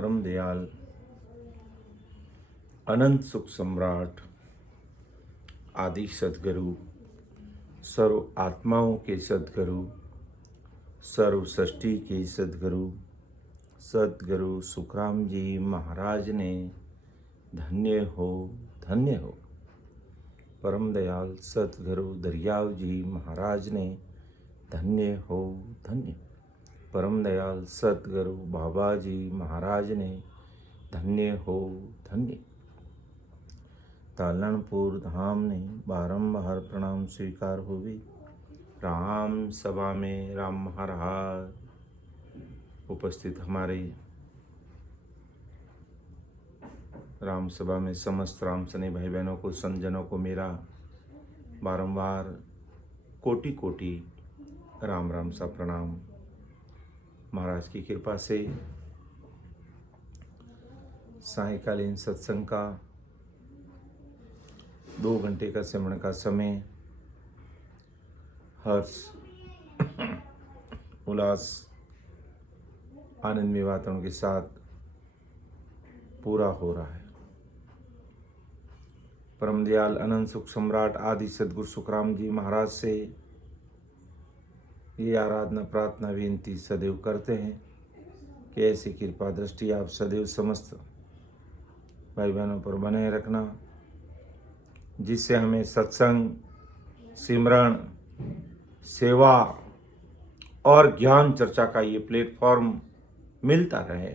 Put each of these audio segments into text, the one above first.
परम दयाल अनंत सुख सम्राट आदि सद्गुरु, सर्व आत्माओं के सद्गुरु, सर्व सृष्टि के सद्गुरु, सद्गुरु सुखराम जी महाराज ने धन्य हो धन्य हो। परम दयाल सद्गुरु दरियाव जी महाराज ने धन्य हो धन्य। परम दयाल सद्गुरु बाबा जी महाराज ने धन्य हो धन्य। तालनपुर धाम ने बारंबार प्रणाम स्वीकार हुए। राम सभा में राम महाराज उपस्थित हमारे राम सभा में समस्त राम सने भाई बहनों को, संतजनों को मेरा बारंबार कोटि कोटि राम राम सा प्रणाम। महाराज की कृपा से सायकालीन सत्संग का 2 घंटे का सिमरन का समय हर्ष उल्लास आनंद में वातावरण के साथ पूरा हो रहा है। परम दयाल अनंत सुख सम्राट आदि सद्गुरु सुखराम जी महाराज से ये आराधना प्रार्थना विनती सदैव करते हैं कि ऐसी कृपा दृष्टि आप सदैव समस्त भाई बहनों पर बनाए रखना, जिससे हमें सत्संग, सिमरन, सेवा और ज्ञान चर्चा का ये प्लेटफॉर्म मिलता रहे।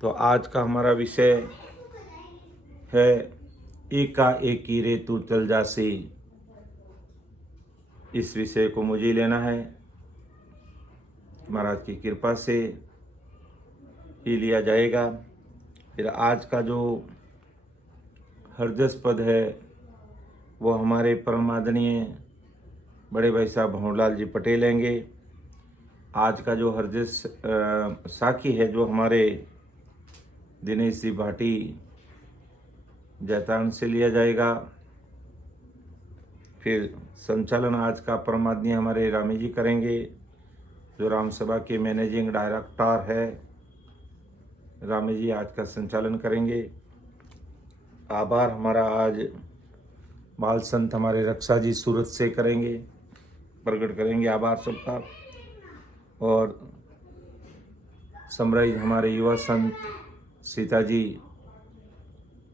तो आज का हमारा विषय है एकाएकी रे तू चल जासी। इस विषय को मुझे लेना है, महाराज की कृपा से ही लिया जाएगा। फिर आज का जो हरजस पद है वो हमारे परम आदरणीय बड़े भाई साहब भंवरलाल जी पटेल लेंगे। आज का जो हरजस साखी है जो हमारे दिनेश जी भाटी जैतान से लिया जाएगा। फिर संचालन आज का परमादरणीय हमारे रामी जी करेंगे, जो राम सभा के मैनेजिंग डायरेक्टर है। रामी जी आज का संचालन करेंगे। आभार हमारा आज बाल संत हमारे रक्षा जी सूरत से करेंगे, प्रकट करेंगे आभार सबका। और समराइज हमारे युवा संत सीता जी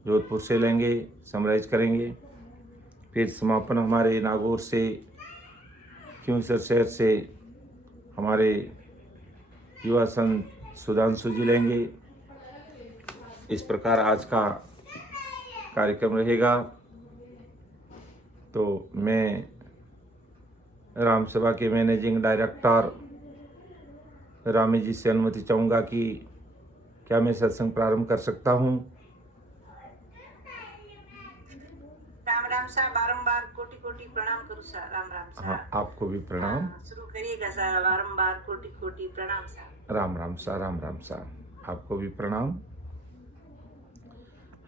जोधपुर से लेंगे, समराइज करेंगे। फिर समापन हमारे नागौर से, क्योंसर शहर से हमारे युवा संत सुधांशु जी लेंगे। इस प्रकार आज का कार्यक्रम रहेगा। तो मैं राम सभा के मैनेजिंग डायरेक्टर रामी जी से अनुमति चाहूँगा कि क्या मैं सत्संग प्रारंभ कर सकता हूँ। राम राम सा बारंबार कोटि कोटि प्रणाम करूँ सा। राम राम सा। हाँ, आपको भी प्रणाम। शुरू करिएगा सा। बारंबार कोटि कोटि प्रणाम सा। राम राम सा, राम राम सा, आपको भी प्रणाम।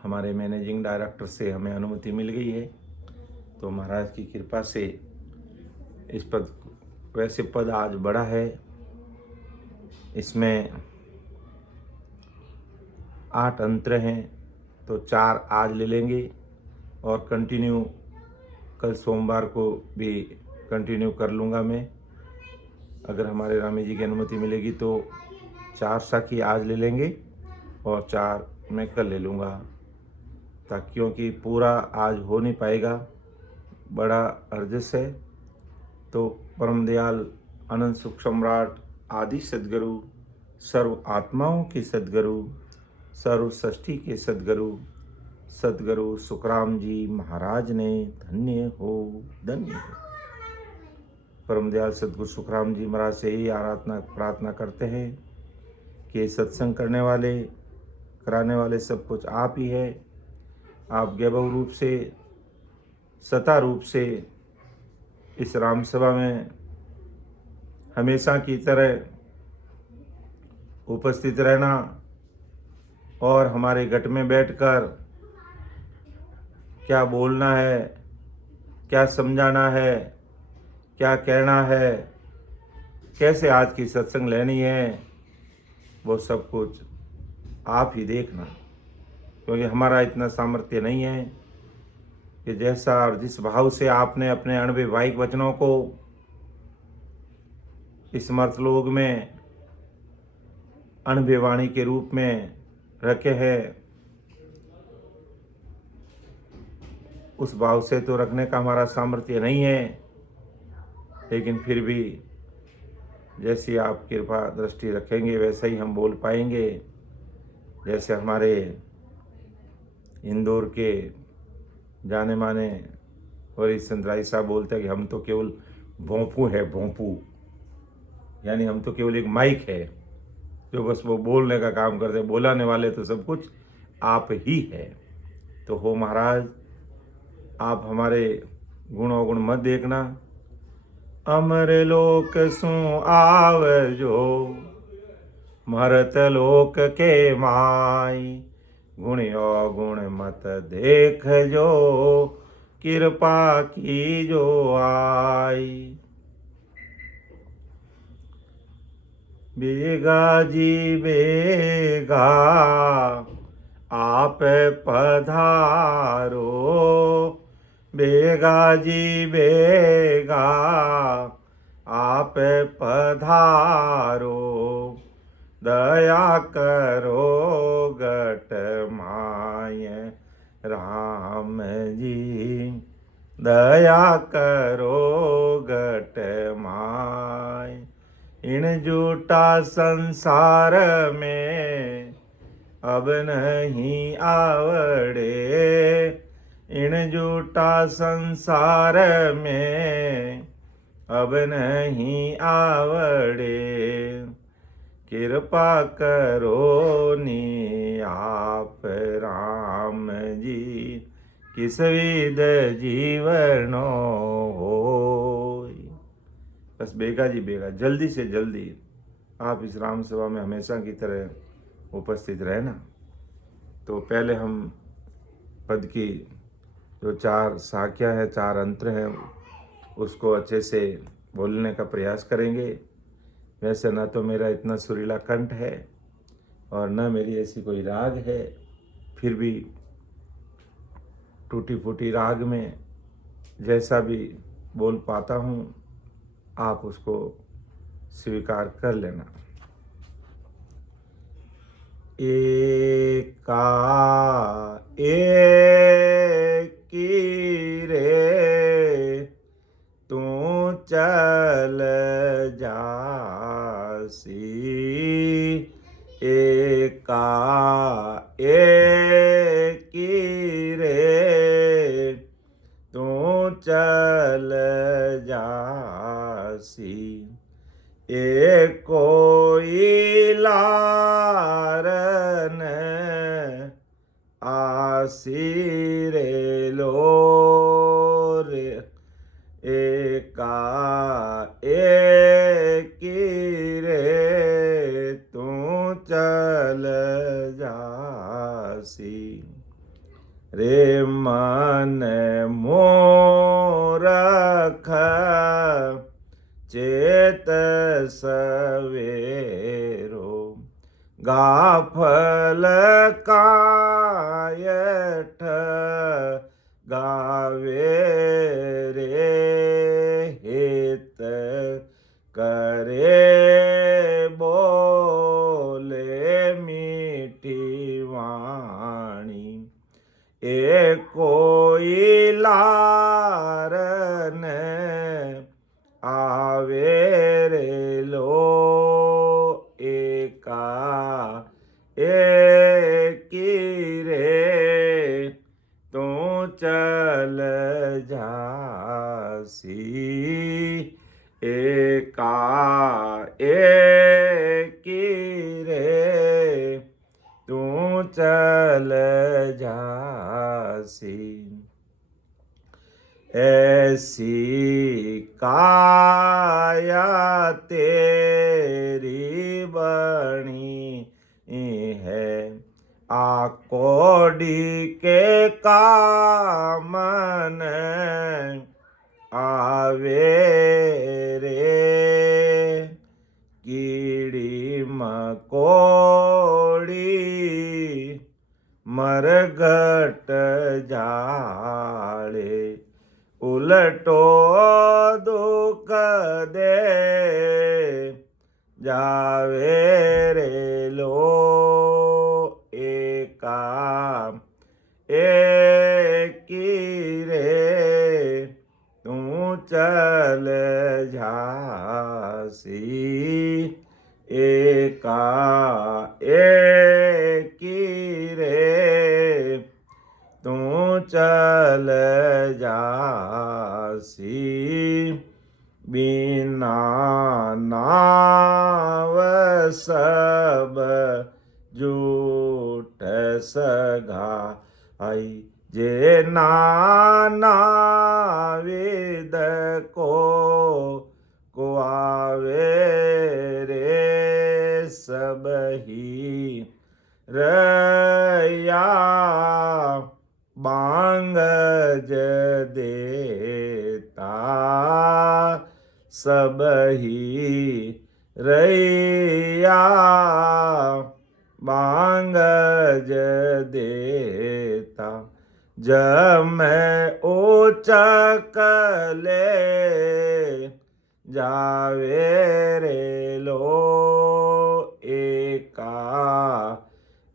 हमारे मैनेजिंग डायरेक्टर से हमें अनुमति मिल गई है, तो महाराज की कृपा से इस पद, वैसे पद आज बड़ा है, इसमें 8 अंतर हैं, तो 4 आज ले लेंगे और कंटिन्यू कल सोमवार को भी कंटिन्यू कर लूँगा मैं। अगर हमारे रामी जी की अनुमति मिलेगी तो 4 साखी आज ले लेंगे और 4 मैं कल ले लूँगा, ताकि क्योंकि पूरा आज हो नहीं पाएगा, बड़ा अर्जस है। तो परम दयाल अनंत सुख सम्राट आदि सद्गुरु, सर्व आत्माओं के सद्गुरु, सर्व सृष्टि के सद्गुरु, सद्गुरु सुखराम जी महाराज ने धन्य हो धन्य हो। परम दयाल सद्गुरु सुखराम जी महाराज से ही आराधना प्रार्थना करते हैं कि सत्संग करने वाले, कराने वाले सब कुछ आप ही है। आप वैभव रूप से, सता रूप से इस राम सभा में हमेशा की तरह उपस्थित रहना और हमारे गट में बैठकर क्या बोलना है, क्या समझाना है, क्या कहना है, कैसे आज की सत्संग लेनी है, वो सब कुछ आप ही देखना, क्योंकि हमारा इतना सामर्थ्य नहीं है कि जैसा और जिस भाव से आपने अपने अणवैवाहिक वचनों को इस मर्तलोक में अणुवाणी के रूप में रखे हैं, उस भाव से तो रखने का हमारा सामर्थ्य नहीं है, लेकिन फिर भी जैसी आप कृपा दृष्टि रखेंगे वैसे ही हम बोल पाएंगे। जैसे हमारे इंदौर के जाने माने हरीश चंद्राई साहब बोलते हैं कि हम तो केवल भोंपू है, भोंपू, यानी हम तो केवल एक माइक है जो बस वो बोलने का काम करते हैं, बोलाने वाले तो सब कुछ आप ही है। तो हो महाराज, आप हमारे गुण अवगुण मत देखना। अमर लोक सु आवजो, मरत लोक के माई, गुण अवगुण मत देख जो, कृपा की जो आई। बेगा जी बेगा आप पधारो, बेगा जी बेगा आप पधारो, दया करो गट माय राम जी, दया करो गट माय। इन जूटा संसार में अब नहीं आवड़े, इन जूटा संसार में अब नहीं आवड़े, कृपा करो नी आप राम जी, किस विध जीवनो होय। बस बेगा जी बेगा, जल्दी से जल्दी आप इस राम सभा में हमेशा की तरह उपस्थित रहना। तो पहले हम पद की जो 4 साख्या है, 4 अंतर हैं, उसको अच्छे से बोलने का प्रयास करेंगे। वैसे न तो मेरा इतना सुरीला कंठ है और न मेरी ऐसी कोई राग है, फिर भी टूटी फूटी राग में जैसा भी बोल पाता हूँ, आप उसको स्वीकार कर लेना। एका एकी रे तू चल जासी, एका एकी रे तू चल जासी, एक कोई लारन आसी रे लो रे, एका एकी रे तू चल जासी, रे मन मोरख चेत सवेरो, गाफल कायठ गावे रे, हित करे बोले मीठी वाणी, एक कोई लारन आवे रे लो, एका एकी रे तू चल जासी, एका एकी रे तू चल जासी, ऐसी काया तेरी बनी है, आकोडी के कामन आवे कीड़ी मकोड़ी मरघट जाड़े उलटो दुख दे जावे रे लो एका एकी रे तू चल झासी एका एकी रे तू चल जासी बिना नाव सब जूठ सगाई जे नाविद को आवे रे सबही रया बांगज देता सबही रैया बांगज देता जब मैं ओचक ले जावे रे लो एका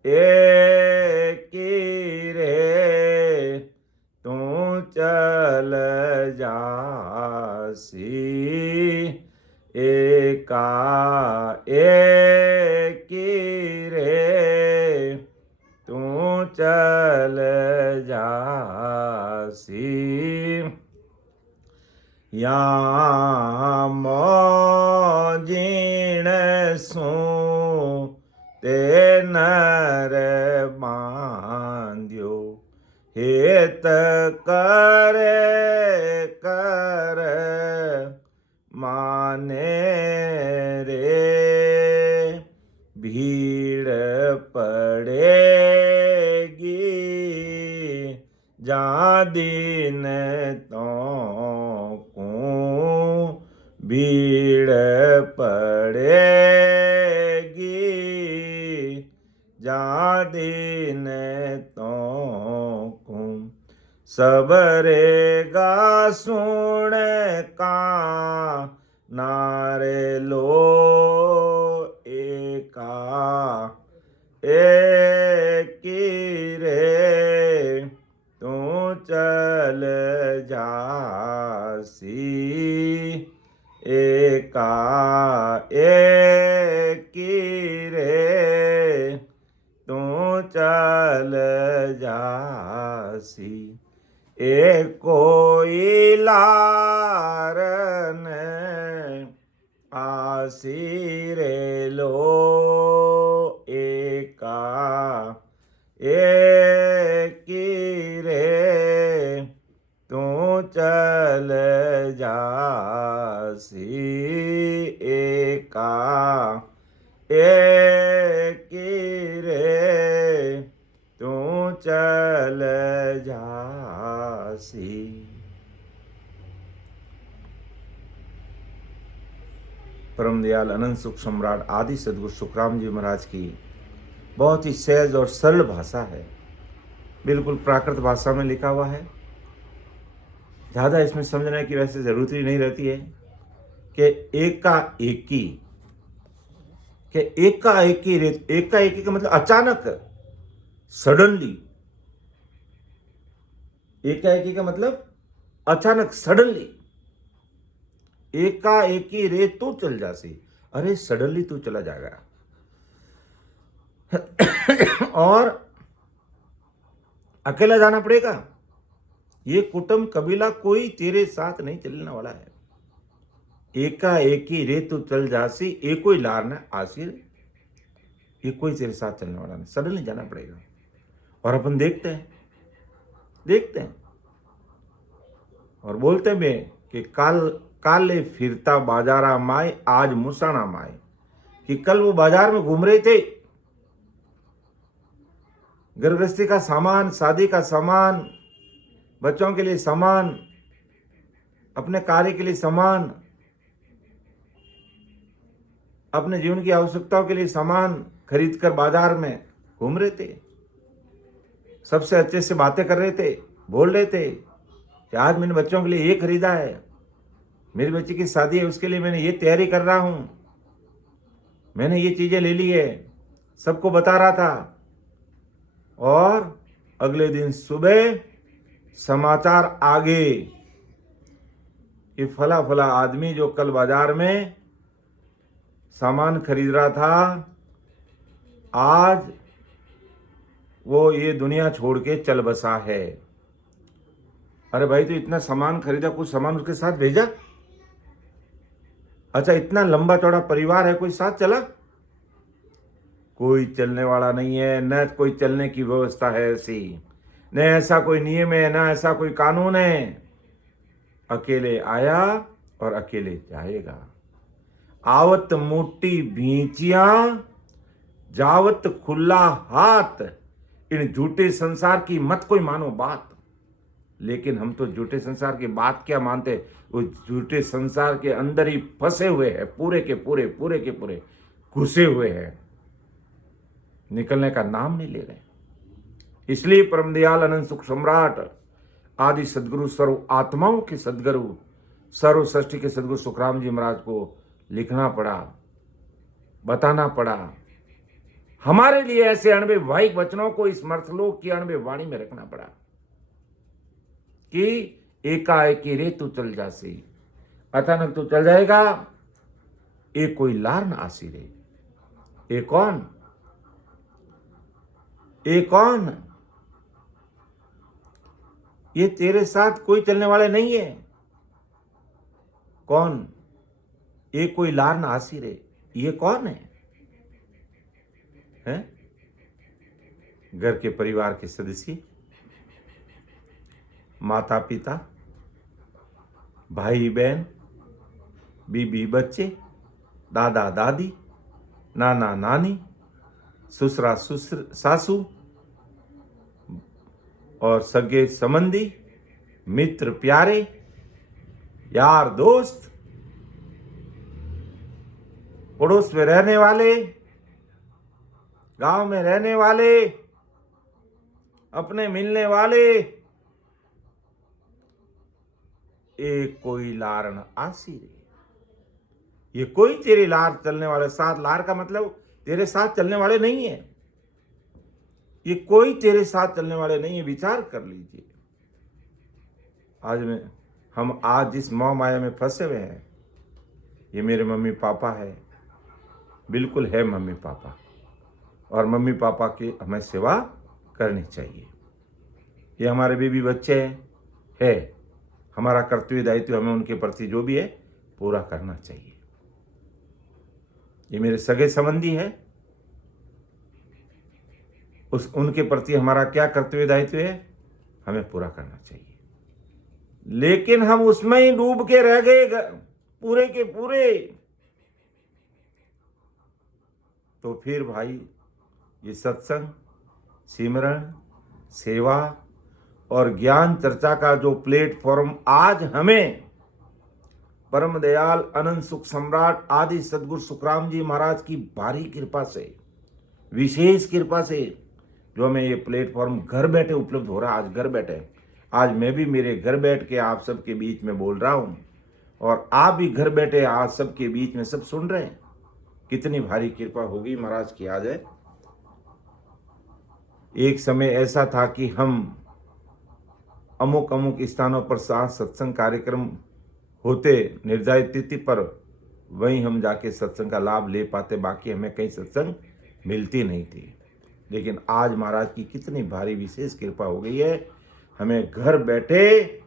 एकी रे तू चल जासी एका एकी रे तू चल जासी या मोजीण सू ते नर बांध्यो हेत करे कर माने रे भीड़ पड़ेगी जा दिन तो को भीड़ पड़ेगी जा दिन तो को सबरेगा सुन का नारे लो एका एकी रे तू चल जासी एका एकी रे तू चल जासी कोई लारन आसी रे लो एका एकी रे तू चल जासी एका एकी रे तू चल जासी। परम दयाल अनंत सुख सम्राट आदि सदगुरु सुखराम जी महाराज की बहुत ही सहज और सरल भाषा है, बिल्कुल प्राकृत भाषा में लिखा हुआ है। ज़्यादा इसमें समझने की वैसे ज़रूरत ही नहीं रहती है कि एकाएकी एकाएकी का मतलब अचानक, सडनली। एकाएकी का मतलब अचानक, सडनली। एकाएकी रे तू चल जासी, अरे सडनली तू चला जाएगा। और अकेला जाना पड़ेगा। ये कुटुंब कबीला कोई तेरे साथ नहीं चलने वाला है। एकाएकी रे तू चल जासी, ये कोई लार न आसिर, ये कोई तेरे साथ चलने वाला नहीं, सडनली जाना पड़ेगा। और अपन देखते हैं और बोलते भी कि काले फिरता बाजारा माए आज मुसाना माए, कि कल वो बाजार में घूम रहे थे, घर गृहस्थी का सामान, शादी का सामान, बच्चों के लिए सामान, अपने कार्य के लिए सामान, अपने जीवन की आवश्यकताओं के लिए सामान खरीद कर बाजार में घूम रहे थे, सबसे अच्छे से बातें कर रहे थे, बोल रहे थे कि आज मैंने बच्चों के लिए ये खरीदा है, मेरी बच्ची की शादी है उसके लिए मैंने ये तैयारी कर रहा हूँ, मैंने ये चीज़ें ले ली है, सबको बता रहा था। और अगले दिन सुबह समाचार आगे, ये फला फला आदमी जो कल बाजार में सामान खरीद रहा था, आज वो ये दुनिया छोड़ के चल बसा है। अरे भाई, तो इतना सामान खरीदा, कुछ सामान उसके साथ भेजा? अच्छा, इतना लंबा चौड़ा परिवार है, कोई साथ चला? कोई चलने वाला नहीं है, न कोई चलने की व्यवस्था है ऐसी, न ऐसा कोई नियम है, न ऐसा कोई कानून है। अकेले आया और अकेले जाएगा। आवत मोटी भींचियां, जावत खुला हाथ, इन झूठे संसार की मत कोई मानो बात। लेकिन हम तो झूठे संसार की बात क्या मानते, उस झूठे संसार के अंदर ही फंसे हुए हैं, पूरे के पूरे घुसे हुए हैं, निकलने का नाम नहीं ले रहे। इसलिए परम दयाल अनंत सुख सम्राट आदि सदगुरु, सर्व आत्माओं के सदगुरु, सर्व सृष्टि के सदगुरु सुखराम जी महाराज को लिखना पड़ा, बताना पड़ा। हमारे लिए ऐसे अणबे वाहिक वचनों को इस मर्थलोक की अणबे वाणी में रखना पड़ा कि एकाएकी रे तू चल जासी, अचानक तू चल जाएगा, एक कोई लार न आसी रे। एक कौन? एक कौन? ये तेरे साथ कोई चलने वाले नहीं है। कौन? एक कोई लार न आसी रे, ये कौन है? हैं? घर के परिवार के सदस्य, माता पिता, भाई बहन, बीबी बच्चे, दादा दादी, नाना नानी, ससुरा ससुर सासू और सगे संबंधी, मित्र प्यारे, यार दोस्त, पड़ोस में रहने वाले, गांव में रहने वाले, अपने मिलने वाले, एक कोई लार न आसी रे। ये कोई तेरे लार चलने वाले साथ, लार का मतलब तेरे साथ चलने वाले नहीं है। ये कोई तेरे साथ चलने वाले नहीं है, विचार कर लीजिए। हम आज जिस मोह माया में फंसे हुए हैं, ये मेरे मम्मी पापा है, बिल्कुल है मम्मी पापा, और मम्मी पापा की हमें सेवा करनी चाहिए। ये हमारे बीबी बच्चे है, हमारा कर्तव्य दायित्व हमें उनके प्रति जो भी है पूरा करना चाहिए। ये मेरे सगे संबंधी है, उनके प्रति हमारा क्या कर्तव्य दायित्व है, हमें पूरा करना चाहिए। लेकिन हम उसमें ही डूब के रह गए पूरे के पूरे, तो फिर भाई ये सत्संग, सिमरन, सेवा और ज्ञान चर्चा का जो प्लेटफॉर्म आज हमें परम दयाल अनंत सुख सम्राट आदि सदगुरु सुखराम जी महाराज की भारी कृपा से, विशेष कृपा से जो हमें ये प्लेटफॉर्म घर बैठे उपलब्ध हो रहा है। आज घर बैठे, आज मैं भी मेरे घर बैठ के आप सबके बीच में बोल रहा हूँ, और आप भी घर बैठे आज सबके बीच में सब सुन रहे हैं। कितनी भारी कृपा होगी महाराज की आज है। एक समय ऐसा था कि हम अमुक अमुक स्थानों पर साथ सत्संग कार्यक्रम होते निर्धारित तिथि पर, वहीं हम जाके सत्संग का लाभ ले पाते, बाकी हमें कहीं सत्संग मिलती नहीं थी। लेकिन आज महाराज की कितनी भारी विशेष कृपा हो गई है, हमें घर बैठे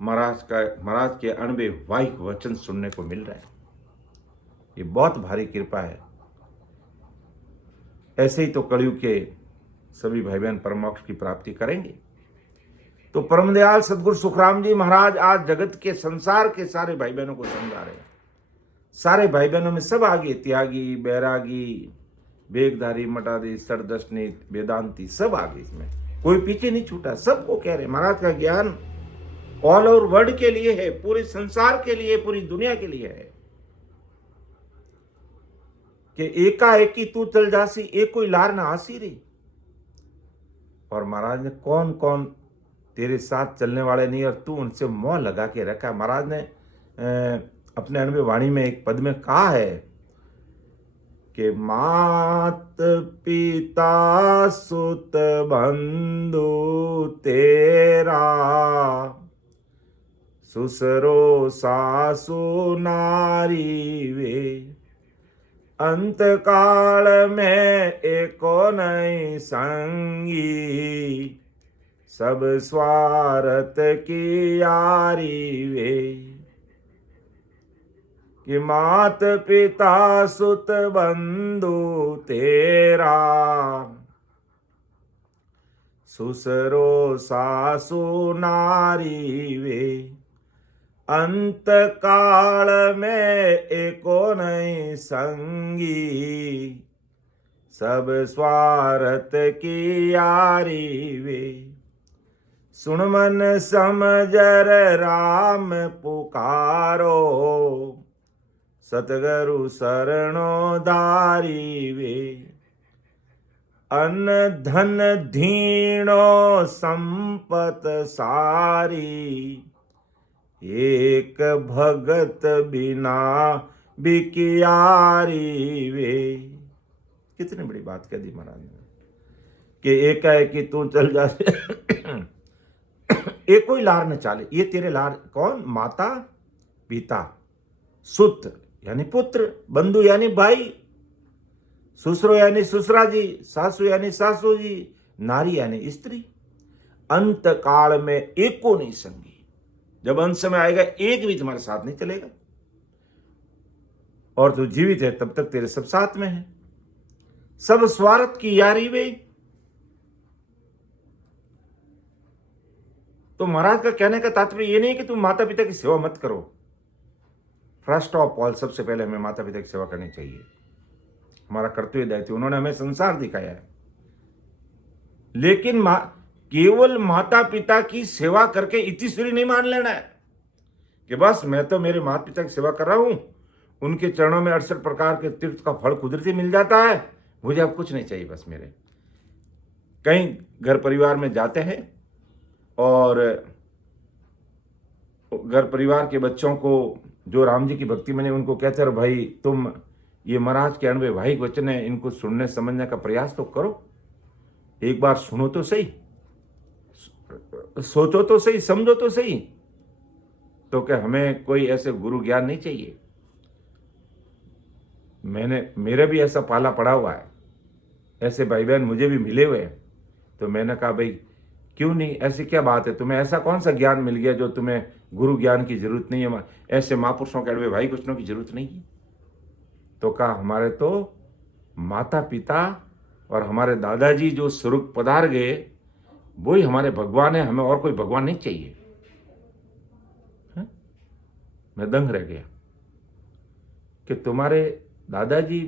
महाराज के अणबे वाहिक वचन सुनने को मिल रहा है। ये बहुत भारी कृपा है। ऐसे ही तो कलयुग के सभी भाई बहन परमोक्ष की प्राप्ति करेंगे। तो परम दयाल सदगुरु सुखराम जी महाराज आज जगत के संसार के सारे भाई बहनों को समझा रहे हैं। सारे भाई बहनों में सब आगे, त्यागी, बैरागी, वेगधारी, मठाधी, सरदर्शनी, वेदांती, सब आगे, इसमें कोई पीछे नहीं छूटा। सबको कह रहे महाराज का ज्ञान ऑल ओवर वर्ल्ड के लिए है, पूरे संसार के लिए, पूरी दुनिया के लिए है। कि एकाएकी तू चल जासी, एक कोई लार ना आसी रे। और महाराज ने कौन कौन तेरे साथ चलने वाले नहीं, और तू उनसे मोह लगा के रखा। महाराज ने अपने अनुभव वाणी में एक पद में कहा है कि मात पिता सुत बंधु तेरा, सुसरो सासु नारी वे, अंत काल में एको नहीं संगी, सब स्वार्थ की यारी वे। कि मात पिता सुत बंधु तेरा, सुसरो सासु नारी वे, अंत काल में एको नहीं संगी, सब स्वार्थ की यारी वे। सुन मन समझर राम पुकारो, सतगुरु शरणो धारी वे। अन्न धन धीनो संपत सारी, एक भगत बिना बिकियारी वे। कितनी बड़ी बात कह दी महाराज ने कि एकाएकी तू चल जा एक कोई लार न चाले। ये तेरे लार कौन? माता पिता, सुत यानी पुत्र, बंधु यानी भाई, ससुरो यानी ससुरा जी, सासू यानी सासू जी, नारी यानी स्त्री। अंत काल में एको नहीं संगी, जब अंत समय आएगा एक भी तुम्हारे साथ नहीं चलेगा, और तू जीवित है तब तक तेरे सब साथ में है। सब स्वार्थ की यारी वे। तो महाराज का कहने का तात्पर्य ये नहीं कि तुम माता पिता की सेवा मत करो। फर्स्ट ऑफ ऑल, सबसे पहले हमें माता पिता की सेवा करनी चाहिए, हमारा कर्तव्य दायित्व। उन्होंने हमें संसार दिखाया है, लेकिन केवल माता पिता की सेवा करके इतिश्री नहीं मान लेना है कि बस मैं तो मेरे माता पिता की सेवा कर रहा हूं, उनके चरणों में 68 प्रकार के तीर्थ का फल कुदरती मिल जाता है, मुझे अब कुछ नहीं चाहिए बस मेरे। कहीं घर परिवार में जाते हैं और घर परिवार के बच्चों को जो राम जी की भक्ति में उनको कहते रहो, भाई तुम ये महाराज के अनुभव भाई वचन है, इनको सुनने समझने का प्रयास तो करो, एक बार सुनो तो सही, सोचो तो सही, समझो तो सही। तो क्या हमें कोई ऐसे गुरु ज्ञान नहीं चाहिए? मेरे भी ऐसा पाला पड़ा हुआ है, ऐसे भाई बहन मुझे भी मिले हुए हैं। तो मैंने कहा भाई क्यों नहीं, ऐसी क्या बात है, तुम्हें ऐसा कौन सा ज्ञान मिल गया जो तुम्हें गुरु ज्ञान की जरूरत नहीं है, ऐसे महापुरुषों के अड़वे भाई कृष्णों की जरूरत नहीं है? तो कहा हमारे तो माता पिता और हमारे दादाजी जो स्वरूप पधार गए वही हमारे भगवान है, हमें और कोई भगवान नहीं चाहिए। है? मैं दंग रह गया कि तुम्हारे दादाजी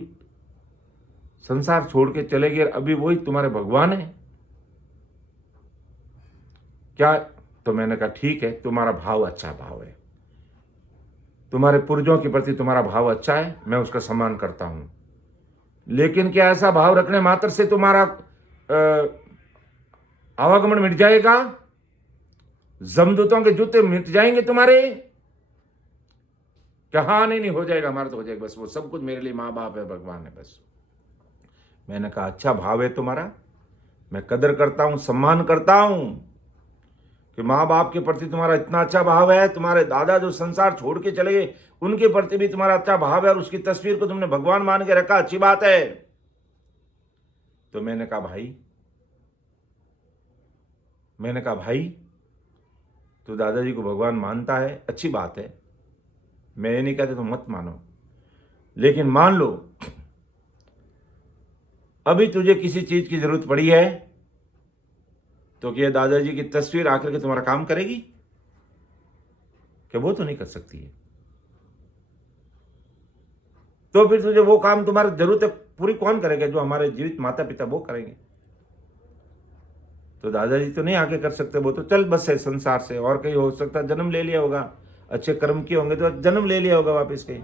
संसार छोड़ के चले गए, अभी वही तुम्हारे भगवान है क्या? तो मैंने कहा ठीक है, तुम्हारा भाव अच्छा भाव है, तुम्हारे पूर्वजों के प्रति तुम्हारा भाव अच्छा है, मैं उसका सम्मान करता हूं, लेकिन क्या ऐसा भाव रखने मात्र से तुम्हारा आवागमन मिट जाएगा? जमदूतों के जूते मिट जाएंगे तुम्हारे? क्या? हाँ नहीं हो जाएगा, हमारा तो हो जाएगा, बस वो सब कुछ मेरे लिए माँ बाप है, भगवान है बस। मैंने कहा अच्छा भाव है तुम्हारा, मैं कदर करता हूं, सम्मान करता हूं कि माँ बाप के प्रति तुम्हारा इतना अच्छा भाव है, तुम्हारे दादा जो संसार छोड़ के चले गए उनके प्रति भी तुम्हारा अच्छा भाव है, और उसकी तस्वीर को तुमने भगवान मान के रखा, अच्छी बात है। तो मैंने कहा भाई तो दादाजी को भगवान मानता है, अच्छी बात है, मैं ये नहीं कहता तुम मत मानो, लेकिन मान लो अभी तुझे किसी चीज की जरूरत पड़ी है तो क्या दादाजी की तस्वीर आकर के तुम्हारा काम करेगी? क्या वो तो नहीं कर सकती है। तो फिर तुझे वो काम तुम्हारी जरूरत पूरी कौन करेगा? जो हमारे जीवित माता पिता वो करेंगे। तो दादाजी तो नहीं आगे कर सकते, वो तो चल बस है संसार से, और कहीं हो सकता है जन्म ले लिया होगा, अच्छे कर्म किए होंगे तो जन्म ले लिया होगा वापस कहीं।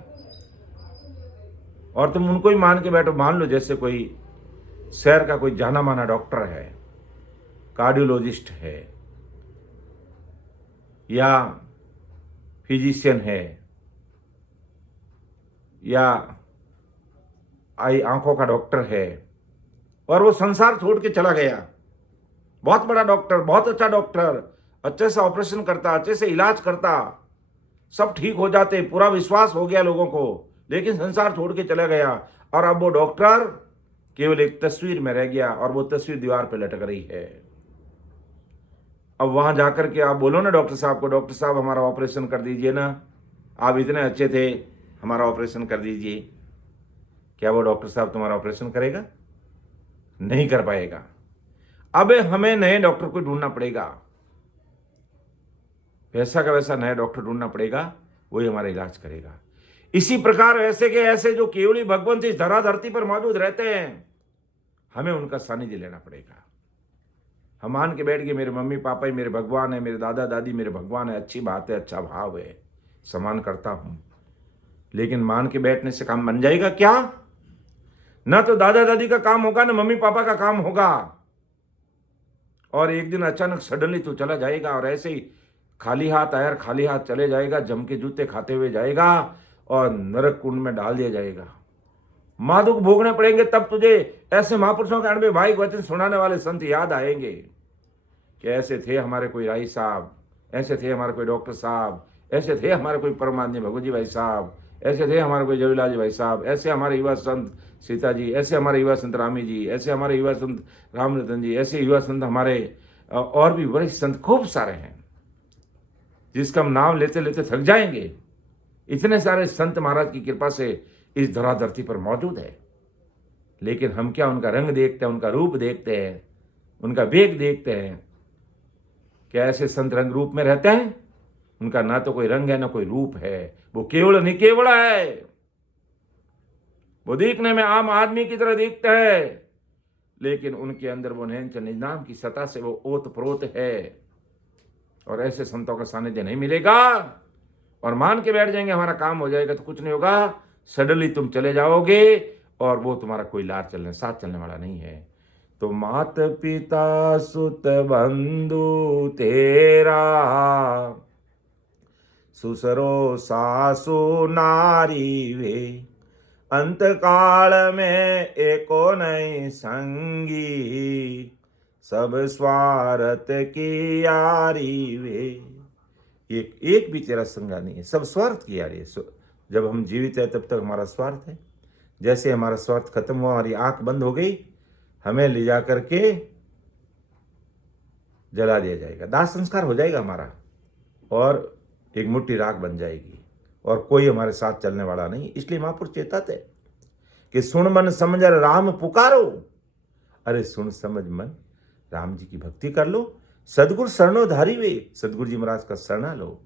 और तुम उनको ही मान के बैठो। मान लो जैसे कोई शहर का कोई जाना माना डॉक्टर है, कार्डियोलॉजिस्ट है या फिजिशियन है या आंखों का डॉक्टर है, और वो संसार छोड़ के चला गया। बहुत बड़ा डॉक्टर, बहुत अच्छा डॉक्टर, अच्छे से ऑपरेशन करता, अच्छे से इलाज करता, सब ठीक हो जाते, पूरा विश्वास हो गया लोगों को, लेकिन संसार छोड़ के चला गया। और अब वो डॉक्टर केवल एक तस्वीर में रह गया और वो तस्वीर दीवार पे लटक रही है। अब वहां जाकर के आप बोलो ना डॉक्टर साहब को, डॉक्टर साहब हमारा ऑपरेशन कर दीजिए ना, आप इतने अच्छे थे, हमारा ऑपरेशन कर दीजिए। क्या वो डॉक्टर साहब तुम्हारा ऑपरेशन करेगा? नहीं कर पाएगा। अब हमें नए डॉक्टर को ढूंढना पड़ेगा, वैसा का वैसा नया डॉक्टर ढूंढना पड़ेगा, वही हमारा इलाज करेगा। इसी प्रकार ऐसे के ऐसे जो केवली भगवंत इस धरा धरती पर मौजूद रहते हैं, हमें उनका सानिध्य लेना पड़ेगा। हम मान के बैठ गए मेरे मम्मी पापा ही मेरे भगवान है, मेरे दादा दादी मेरे भगवान है, अच्छी बात है, अच्छा भाव है, सम्मान करता हूं, लेकिन मान के बैठने से काम बन जाएगा क्या? ना तो दादा दादी का काम होगा, ना मम्मी पापा का काम होगा, और एक दिन अचानक सडनली तू चला जाएगा और ऐसे ही खाली हाथ आया, खाली हाथ चले जाएगा, जम के जूते खाते हुए जाएगा और नरक कुंड में डाल दिया जाएगा। माँ दुख भोगने पड़ेंगे। तब तुझे ऐसे महापुरुषों के अणबे भाई वचन सुनाने वाले संत याद आएंगे कि ऐसे थे हमारे कोई राई साहब, ऐसे थे हमारे कोई डॉक्टर साहब, ऐसे थे हमारे कोई परमानंद भगवत जी भाई साहब, ऐसे थे हमारे कोई जवीलाल जी भाई साहब, ऐसे हमारे युवा संत सीता जी, ऐसे हमारे युवा संत रामी जी, ऐसे हमारे युवा संत रामरतन जी, ऐसे युवा संत हमारे और भी बड़े संत खूब सारे हैं, जिसका हम नाम लेते लेते थक जाएंगे। इतने सारे संत महाराज की कृपा से इस धरा धरती पर मौजूद है, लेकिन हम क्या उनका रंग देखते हैं, उनका रूप देखते हैं, उनका वेग देखते हैं? क्या ऐसे संत रंग रूप में रहते हैं? उनका ना तो कोई रंग है ना कोई रूप है, वो केवल निकेवल है। वो दिखने में आम आदमी की तरह दिखते हैं, लेकिन उनके अंदर वो नैन निजाम की सतह से वो ओत प्रोत है। और ऐसे संतों का सानिध्य नहीं मिलेगा और मान के बैठ जाएंगे हमारा काम हो जाएगा, तो कुछ नहीं होगा। सडनली तुम चले जाओगे और वो तुम्हारा कोई लार चलने साथ चलने वाला नहीं है। तो मात पिता सुत बंधु तेरा, सुसरो सासु नारी वे, अंत काल में एको नहीं संगी, सब स्वार्थ की यारी वे। एक भी तेरा संगा नहीं है, सब स्वार्थ की यारी है। जब हम जीवित है तब तक हमारा स्वार्थ है, जैसे हमारा स्वार्थ खत्म हुआ, हमारी आंख बंद हो गई, हमें ले जा करके जला दिया जाएगा, दाह संस्कार हो जाएगा हमारा, और एक मुट्ठी राख बन जाएगी और कोई हमारे साथ चलने वाला नहीं। इसलिए महापुरुष चेताते कि सुन मन समझ राम पुकारो। अरे सुन समझ मन, राम जी की भक्ति कर लो, सदगुरु शरणोधारी वे, सदगुरु जी महाराज का शरणा लो,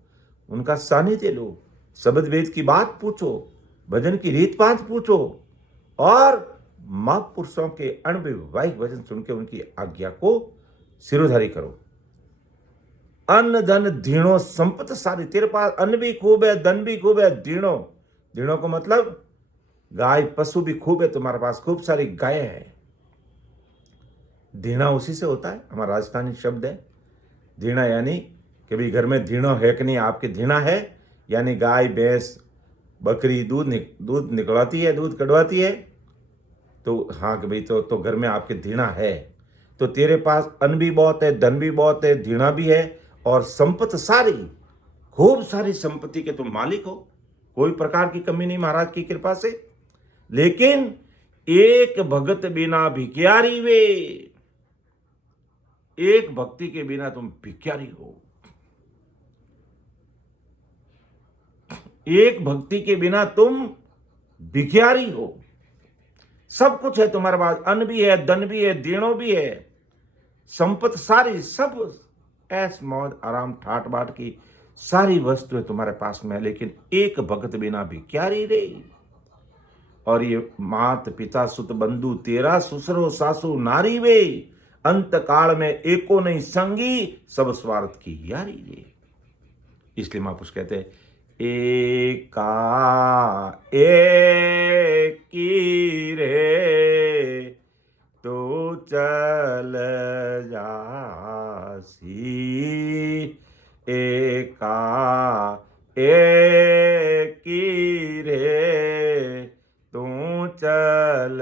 उनका सानिध्य लो, शब्द वेद की बात पूछो, भजन की रीत बात पूछो, और महापुरुषों के अणवैवाहिक वचन सुन के उनकी आज्ञा को सिरोधारी करो। अन्न धन धीणो संपत सारी, तेरे पास अन्न भी खूब है, धन भी खूब है, धीणो, धीणो को मतलब गाय पशु भी खूब है, तुम्हारे पास खूब सारी गाय है। धीणा उसी से होता है, हमारा राजस्थानी शब्द है धीणा, यानी कि भाई घर में धीणो है कि नहीं, आपके धीणा है, यानी गाय भैंस बकरी दूध निकलवाती है, दूध कढ़वाती है, तो हाँ कि भाई तो घर में आपके धीणा है। तो तेरे पास अन्न भी बहुत है, धन भी बहुत है, धीणा भी है, और संपत्ति सारी, खूब सारी संपत्ति के तुम मालिक हो, कोई प्रकार की कमी नहीं महाराज की कृपा से। लेकिन एक भगत बिना भिखारी वे, एक भक्ति के बिना तुम भिखारी हो, एक भक्ति के बिना तुम भिखारी हो। सब कुछ है तुम्हारे पास, अन्न भी है, धन भी है, धीणो भी है, संपत्ति सारी, सब ऐस मौज आराम ठाट बाट की सारी वस्तुएं तुम्हारे पास में है, लेकिन एक भगत बिना भिखारी रे। और ये मात पिता सुत बंधु तेरा, सुसरो सासु नारी वे, अंत काल में एको नहीं संगी, सब स्वार्थ की यारी रे। इसलिए महापुरुष कहते हैं एका एकी रे तू चल जासी, एका एकी रे तू चल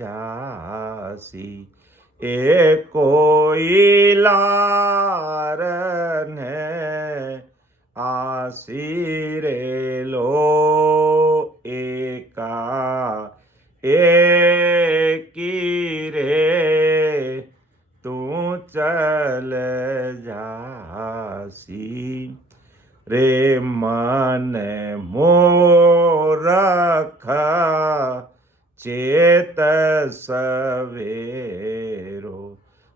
जासी, ए कोई लारन आसीरे लो, एका एकी रे तू चल जासी, रे मन मोरख चेत सवेरो,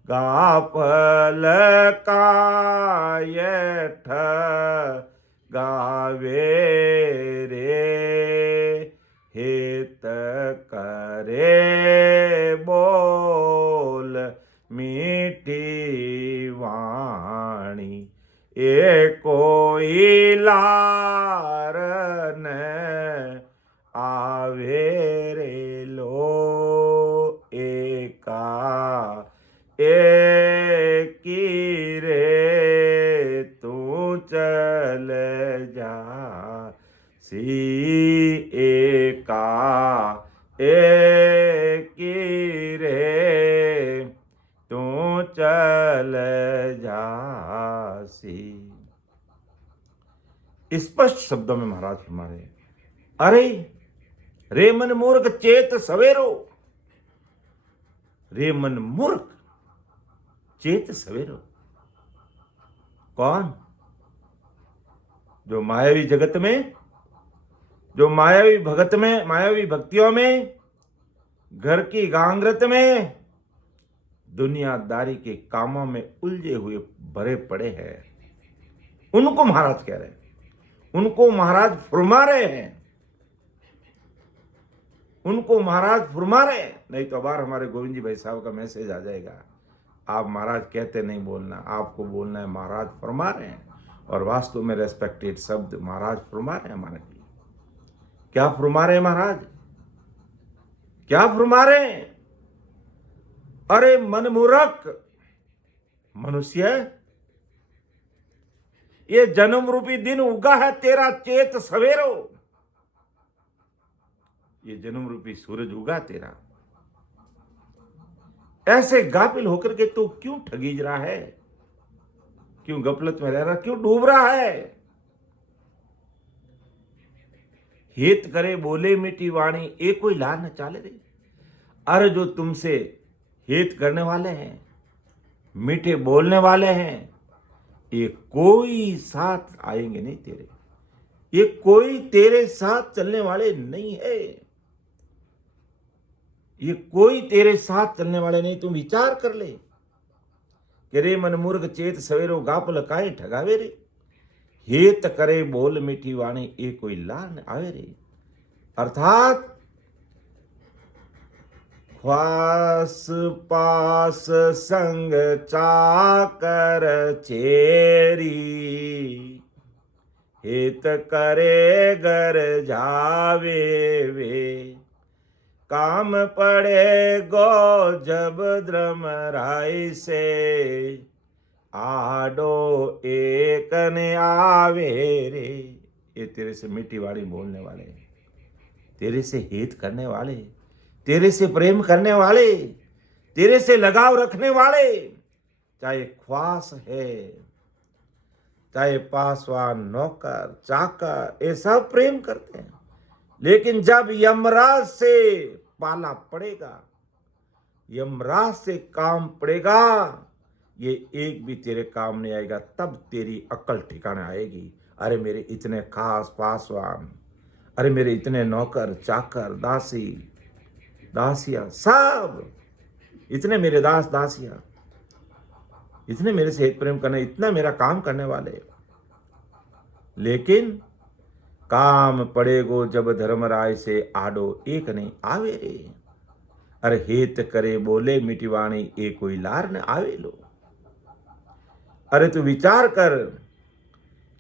गाफल कायठ गावे रे, हित करे बोल मीठी वाणी, ए कोई लारन आवे रे लो, एका एकी रे तू चल जासी, एका एकी रे तू चल जासी। स्पष्ट शब्दों में महाराज फरमा रहे, अरे रे मन मूर्ख चेत सवेरो, रे मन मूर्ख चेत सवेरो। कौन? जो मायावी जगत में, जो मायावी भगत में, मायावी भक्तियों में, घर की गांगरत में, दुनियादारी के कामों में उलझे हुए भरे पड़े हैं, उनको महाराज कह रहे हैं, उनको महाराज फुरमा रहे हैं, उनको महाराज फुरमा रहे हैं। नहीं तो बार हमारे गोविंद जी भाई साहब का मैसेज आ जाएगा, आप महाराज कहते नहीं बोलना, आपको बोलना है महाराज फरमा रहे हैं। और वास्तव में रेस्पेक्टेड शब्द महाराज फरमा रहे हैं हमारे लिए। क्या फरमा रहे हैं महाराज? क्या फरमा रहे हैं? अरे मनमूर्ख मनुष्य, ये जन्म रूपी दिन उगा है तेरा चेत सवेरो, ये जन्म रूपी सूरज उगा तेरा, ऐसे गाफिल होकर के तू क्यों ठगीज रहा है, क्यों गफलत में रह रहा, क्यों डूब रहा है? हित करे बोले मीठी वाणी, एक कोई लार न चाले रे। अरे जो तुमसे हित करने वाले हैं, मीठे बोलने वाले हैं, ये कोई साथ आएंगे नहीं तेरे, ये कोई तेरे साथ चलने वाले नहीं है, ये कोई तेरे साथ चलने वाले नहीं। तुम विचार कर ले कि रे मन मूर्ख चेत सवेरो, गाफल काहे ठगावे रे, हेत करे बोल मीठी वाणी, ये कोई लार न आवे रे। अर्थात ख्वास पास संग चाकर चेरी, हित करे घर जावे वे, काम पड़े गो जब द्रम राय से, आडो एक ने आवे रे। ये तेरे से मीठी वाणी बोलने वाले, तेरे से हित करने वाले, तेरे से प्रेम करने वाले, तेरे से लगाव रखने वाले, चाहे ख्वास है, चाहे पासवान, नौकर, चाकर, ये सब प्रेम करते हैं। लेकिन जब यमराज से पाला पड़ेगा, यमराज से काम पड़ेगा, ये एक भी तेरे काम नहीं आएगा। तब तेरी अक्ल ठिकाने आएगी। अरे मेरे इतने खास पासवान, अरे मेरे इतने नौकर, चाकर, दासी, दासियां, सब इतने मेरे दास दासियां, इतने मेरे से हित प्रेम करने, इतना मेरा काम करने वाले, लेकिन काम पड़ेगो जब धर्मराय से, आडो एक नहीं आवे रे। अरे हित करे बोले मीठी वाणी, एक कोई लार न आवे लो। अरे तू विचार कर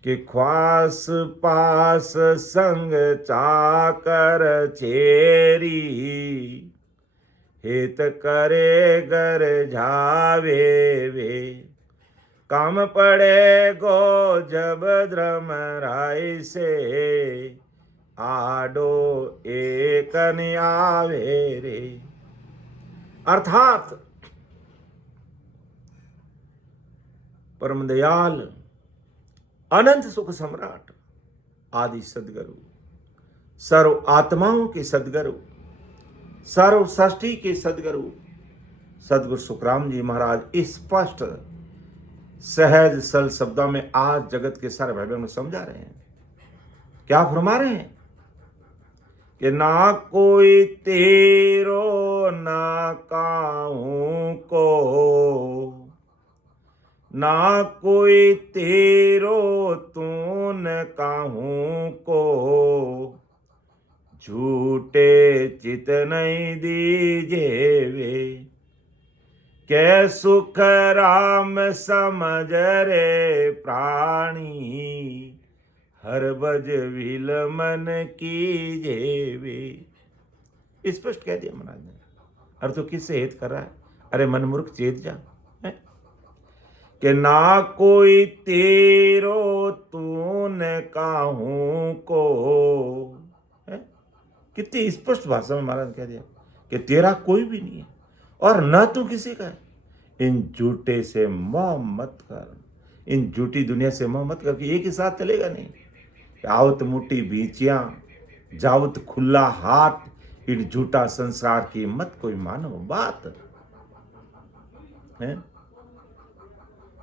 कि ख्वास पास संग चाकर चेरी, हित करे घर जावे वे, काम पड़े गो जब द्रम राय से, आडो एक आवे रे। अर्थात परम दयाल अनंत सुख सम्राट आदि सदगुरु, सर्व आत्माओं के सदगुरु, सर्व सृष्टि के सदगुरु सदगुरु सुखराम जी महाराज स्पष्ट सहज सरल शब्दों में आज जगत के सारे भाई बहनों में समझा रहे हैं। क्या फरमा रहे हैं कि ना कोई तेरो ना काहू को, ना कोई तेरो तून काहू को, झूठे चित नहीं दीजे वे, कै सुख राम समझ रे प्राणी, हर बज विल मन की जेवे। स्पष्ट कह दिया महाराज ने। अर्थ तो किससे हित कर रहा है? अरे मन मूर्ख चेत जा, कि ना कोई तेरो तून काहू को, है? कितनी स्पष्ट भाषा में महाराज कह दिया कि तेरा कोई भी नहीं है और न तू किसी का है। इन झूठे से मोह मत कर, इन झूठी दुनिया से मोह मत कर कि एक ही साथ चलेगा नहीं। आवत मुट्ठी बीचियां, जावत खुला हाथ, इन झूठा संसार की मत कोई मानो बात है।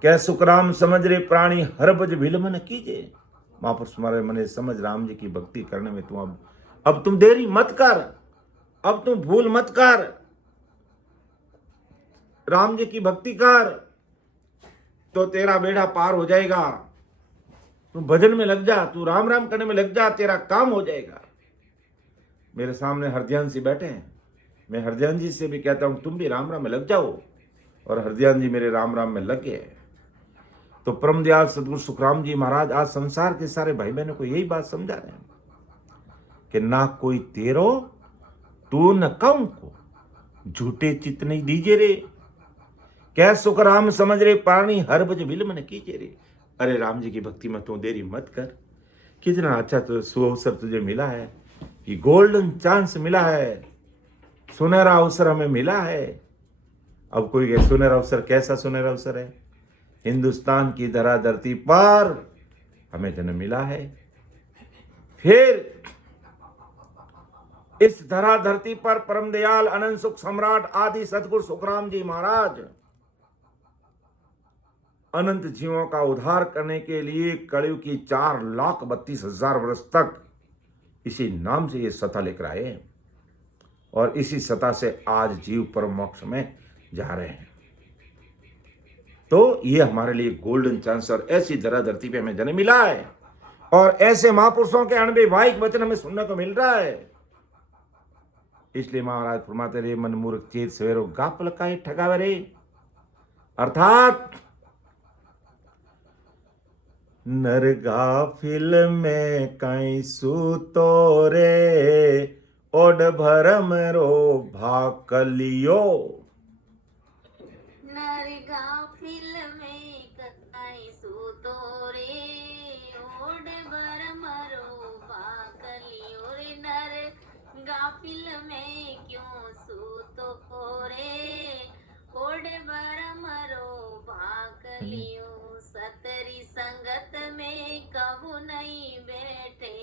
क्या सुखराम समझ रे प्राणी, हर बज विलमन कीजे। महापुरुष हमारे मने समझ राम जी की भक्ति करने में तू अब तुम देरी मत कर, अब तुम भूल मत कर, राम जी की भक्ति कर तो तेरा बेड़ा पार हो जाएगा। तू भजन में लग जा, तू राम राम करने में लग जा, तेरा काम हो जाएगा। मेरे सामने हरध्यान जी बैठे हैं, मैं हरध्यान जी से भी कहता हूं तुम भी राम राम में लग जाओ, और हरध्यान जी मेरे राम राम में लग गए। तो परम दयाल सदगुरु सुखराम जी महाराज आज संसार के सारे भाई बहनों को यही बात समझा रहे हैं कि ना कोई तेरो तू न कहूं को, झूठे चित नहीं दीजे रे, क्या सुखराम समझ रे प्राणी, हर बज विलमन कीजे रे। अरे राम जी की भक्ति में तू देरी मत कर, कितना अच्छा तो सुअवसर तुझे मिला है, ये गोल्डन चांस मिला है, सुनहरा अवसर हमें मिला है। अब कोई कहे सुनहरा अवसर, कैसा सुनहरा अवसर है? हिंदुस्तान की धरा धरती पर हमें जन्म मिला है। फिर इस धरा धरती पर परम दयाल अनंत सुख सम्राट आदि सदगुरु सुखराम जी महाराज अनंत जीवों का उद्धार करने के लिए कलयुग की 4,32,000 वर्ष तक इसी नाम से ये सता लेकर आए, और इसी सता से आज जीव परम मोक्ष में जा रहे हैं। तो ये हमारे लिए गोल्डन चांस, और ऐसी धरा धरती पे हमें जन्म मिला है, और ऐसे महापुरुषों के अनभिवाहिक वचन हमें सुनने को मिल रहा है। इसलिए महाराज फरमाते रहे, मन मूर्ख चेत सवेरो गाफल काहे ठगावे रे। अर्थात नर गाफिल में कहीं सूतो रे, ओड भरम रो भाकलियो। नर गाफिल में कहीं सूतो रे, ओड भरम रो भाकलियो रे। नर गाफिल में क्यों सूतो को रे, ओड भरम रो भाकलियो। सतरी संगत में कबू नहीं बैठे,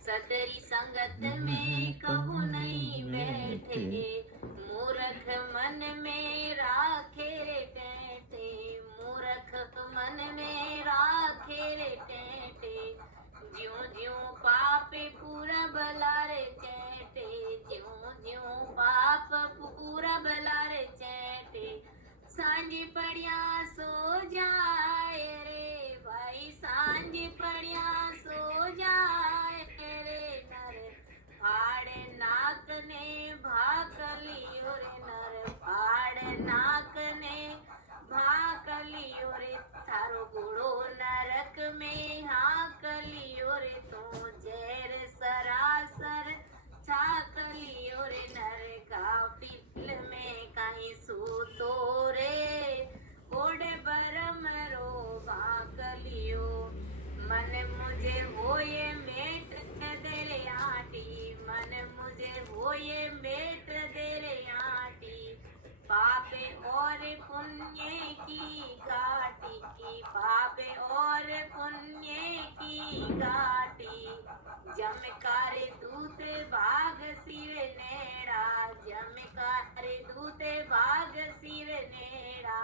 सतरी संगत में कबू नहीं बैठे, मूर्ख मन में राखे रे टेटे, मूर्ख मन में राखे रे टेटे। ज्यों ज्यों पापे पूरा भला रे चैटे, ज्यों ज्यों पाप पूरा भला रे चैटे। सांझ पड़िया सो जाए रे भाई, सांझ पड़िया सो जाए रे। नर फाड़े नाक ने भाकलियो रे, नर फाड़े नाक ने भाकलियो रे। थारो घोड़ो घाटी जमकारे दूते भाग सिर नेड़ा जमकारे दूते भाग सिर नेड़ा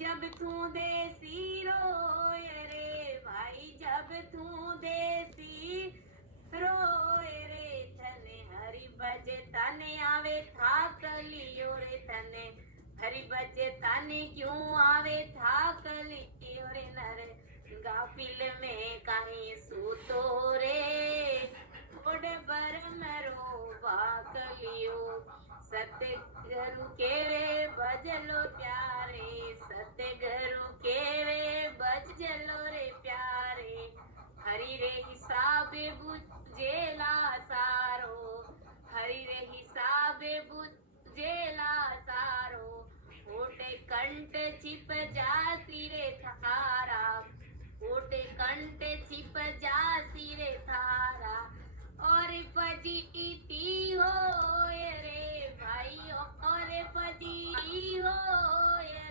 जब तू देसी रोए रे भाई जब तू देसी रोए रे तने हरि बजे तने आवे थाक लियो रे तने हरि बजे तने क्यों आवे थाक लियो रे नर गाफिल में कहीं सूतो रे ओडे बरम रो बाकलियो सतगुरु केवे भजलो प्यारे सतगुरु केवे भजलो रे प्यारे हरि रे हिसाबे बुझेला सारो हरि रे हिसाबे बुझेला सारो ओटे कंठ छिप जाती रे थारा ओटे कंठ छिप जाती रे थारा और पजीती हो रे भाई और पजी हो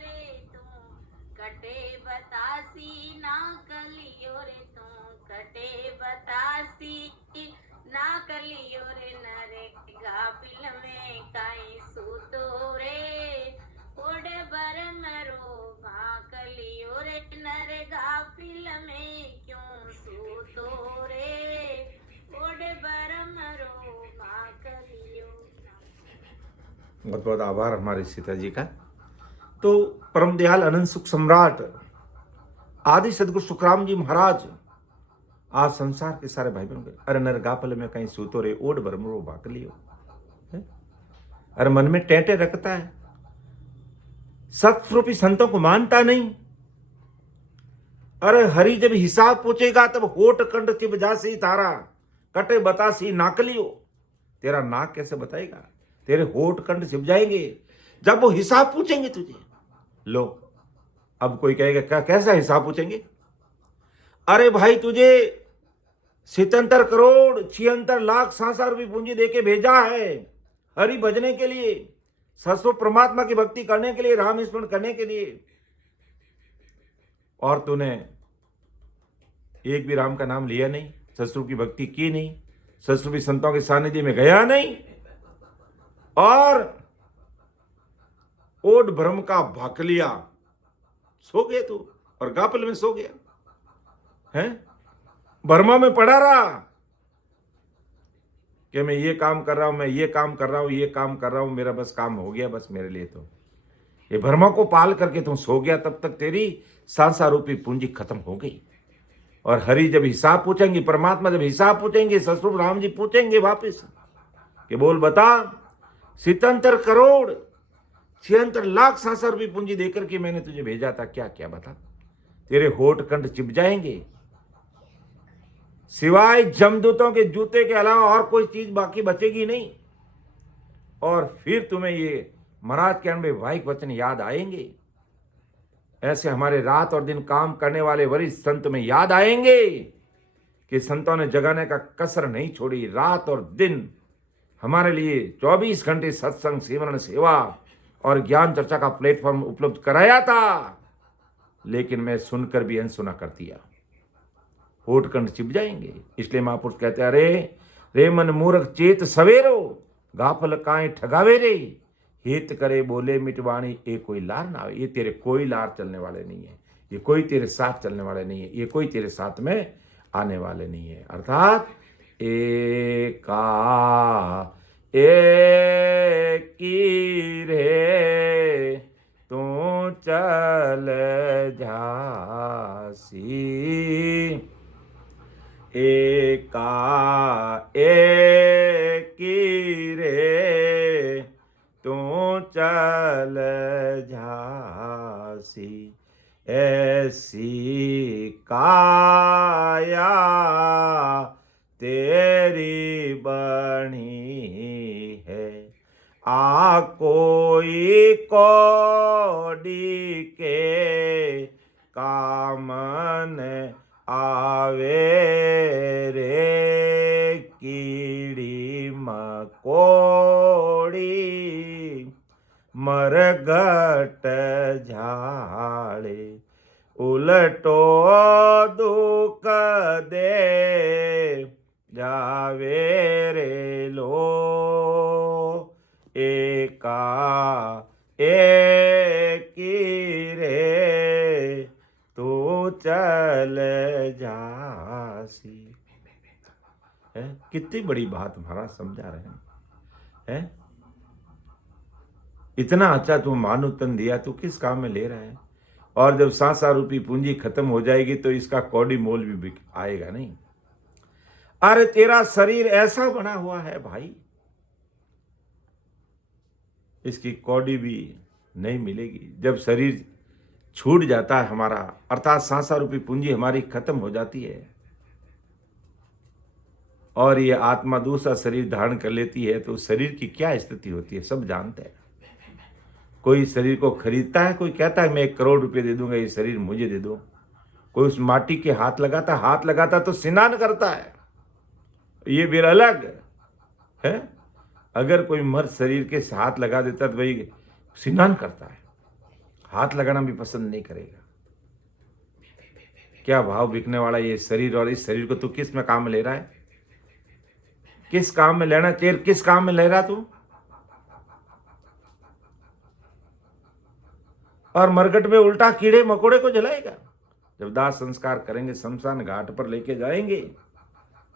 रे तू कटे बतासी ना कलियो रे तू कटे बतासी ना कलियो रे नरे गाफिल में काई सूतो रे ओडे बरम रो भाकलियो रे नरे गाफिल में क्यों सूतो रे ओडे बरम रो भाकलियो। बहुत बहुत आभार हमारे सीता जी का। तो परम दयाल अनंत सुख सम्राट आदि सदगुरु सुखराम जी महाराज आज संसार के सारे भाई बहन अरे नर गाफल में कहीं सूतो रे ओड बरमरो भाग लियो। अरे मन में टेंटे रखता है, सत्स्वरूपी संतों को मानता नहीं। अरे हरि जब हिसाब पूछेगा तब होठ कंठ चिप जासी तारा कटे बतासी नाकलियो। तेरा नाक कैसे बताएगा, तेरे होठ कंठ छिप जाएंगे जब वो हिसाब पूछेंगे तुझे। लो अब कोई कहेगा क्या कैसा हिसाब पूछेंगे। अरे भाई तुझे 77 करोड़ 76 लाख 66 रुपये पूंजी देके भेजा है हरि भजने के लिए, ससुर परमात्मा की भक्ति करने के लिए, राम स्मरण करने के लिए, और तूने एक भी राम का नाम लिया नहीं, ससुर की भक्ति की नहीं, ससुर भी संतों के सानिध्य में गया नहीं, और ओड भ्रम का भाक लिया। सो गए तू और गापल में सो गया है, बर्मा में पड़ा रहा कि मैं ये काम कर रहा हूं, मैं ये काम कर रहा हूं, ये काम कर रहा हूं, मेरा बस काम हो गया बस मेरे लिए। तो ये भरमा को पाल करके तुम सो गया, तब तक तेरी सांसा रूपी पूंजी खत्म हो गई। और हरि जब हिसाब पूछेंगे, परमात्मा जब हिसाब पूछेंगे, ससुर राम जी पूछेंगे वापिस कि बोल बता 77 करोड़ 76 लाख 66 रुपये पूंजी देकर के मैंने तुझे भेजा था, क्या क्या बता। तेरे होठ कंठ चिप जाएंगे, सिवाय जमदूतों के जूते के अलावा और कोई चीज बाकी बचेगी नहीं। और फिर तुम्हें ये महाराज के अनबे वाहिक वचन याद आएंगे। ऐसे हमारे रात और दिन काम करने वाले वरिष्ठ संत में याद आएंगे कि संतों ने जगाने का कसर नहीं छोड़ी। रात और दिन हमारे लिए 24 घंटे सत्संग सिमरन सेवा और ज्ञान चर्चा का प्लेटफॉर्म उपलब्ध कराया था, लेकिन मैं सुनकर भी अनसुना कर दिया। होठ कंठ चिप जाएंगे। इसलिए महापुरुष कहते हैं अरे रे मन मूर्ख चेत सवेरो गाफल काए ठगावे रे, हित करे बोले मिटवाणी ये कोई लार ना आवे। ये तेरे कोई लार चलने वाले नहीं है, ये कोई तेरे साथ चलने वाले नहीं है, ये कोई तेरे साथ में आने वाले नहीं है। अर्थात एका एकी रे तू चल जासी, एका एकी रे तू चल जासी। ऐसी काया तेरी बनी है, आ कोई कौड़ी के कामन आवे रे, कीड़ी मकोड़ी मरघट झाड़े, उलटो दुख दे सवेरे लो एका एकी रे तू चल जासी। है कितनी बड़ी बात महाराज समझा रहे हैं। इतना अच्छा तू मानो तन दिया, तू किस काम में ले रहा है? और जब सांसा रूपी पूंजी खत्म हो जाएगी तो इसका कौड़ी मोल भी आएगा नहीं। अरे तेरा शरीर ऐसा बना हुआ है भाई, इसकी कौड़ी भी नहीं मिलेगी। जब शरीर छूट जाता है हमारा, अर्थात सांसा रूपी पूंजी हमारी खत्म हो जाती है और ये आत्मा दूसरा शरीर धारण कर लेती है, तो शरीर की क्या स्थिति होती है सब जानते हैं। कोई शरीर को खरीदता है, कोई कहता है मैं 1 करोड़ रुपए दे दूंगा, ये शरीर मुझे दे दो। कोई उस माटी के हाथ लगाता तो स्नान करता है, ये फिर अलग है। अगर कोई मर्द शरीर के हाथ लगा देता तो भाई स्नान करता है, हाथ लगाना भी पसंद नहीं करेगा। क्या भाव बिकने वाला ये शरीर, और इस शरीर को तू किस में काम में ले रहा है? किस काम में लेना चाहिए, किस काम में ले रहा तू? और मरघट में उल्टा कीड़े मकोड़े को जलाएगा। जब दाह संस्कार करेंगे, शमशान घाट पर लेके जाएंगे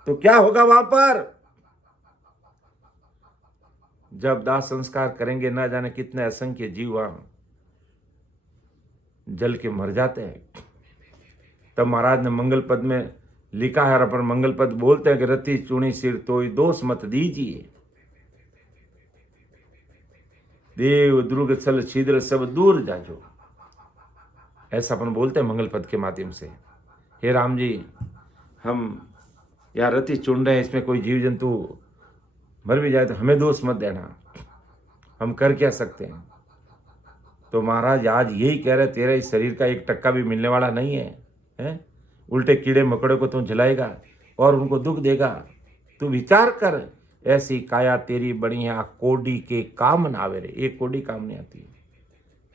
तो क्या होगा वहां पर? जब दाह संस्कार करेंगे, ना जाने कितने असंख्य जीव वहां जल के मर जाते हैं। तब महाराज ने मंगल पद में लिखा है, अपन मंगल पद बोलते हैं कि रति चूणी सिर तो दोष मत दीजिए, देव द्रुग छल छिद्र सब दूर जाजो। ऐसा अपन बोलते हैं मंगल पद के माध्यम से। हे राम जी, हम यार रति चुन रहे हैं, इसमें कोई जीव जंतु मर भी जाए तो हमें दोष मत देना, हम कर क्या सकते हैं? तो महाराज आज यही कह रहे, तेरा इस शरीर का 1 टक्का भी मिलने वाला नहीं है, हैं? उल्टे कीड़े मकोड़े को तू जलाएगा और उनको दुख देगा। तू विचार कर, ऐसी काया तेरी बनी है, कोडी के काम ना आवे रे। एक कोडी काम नहीं आती,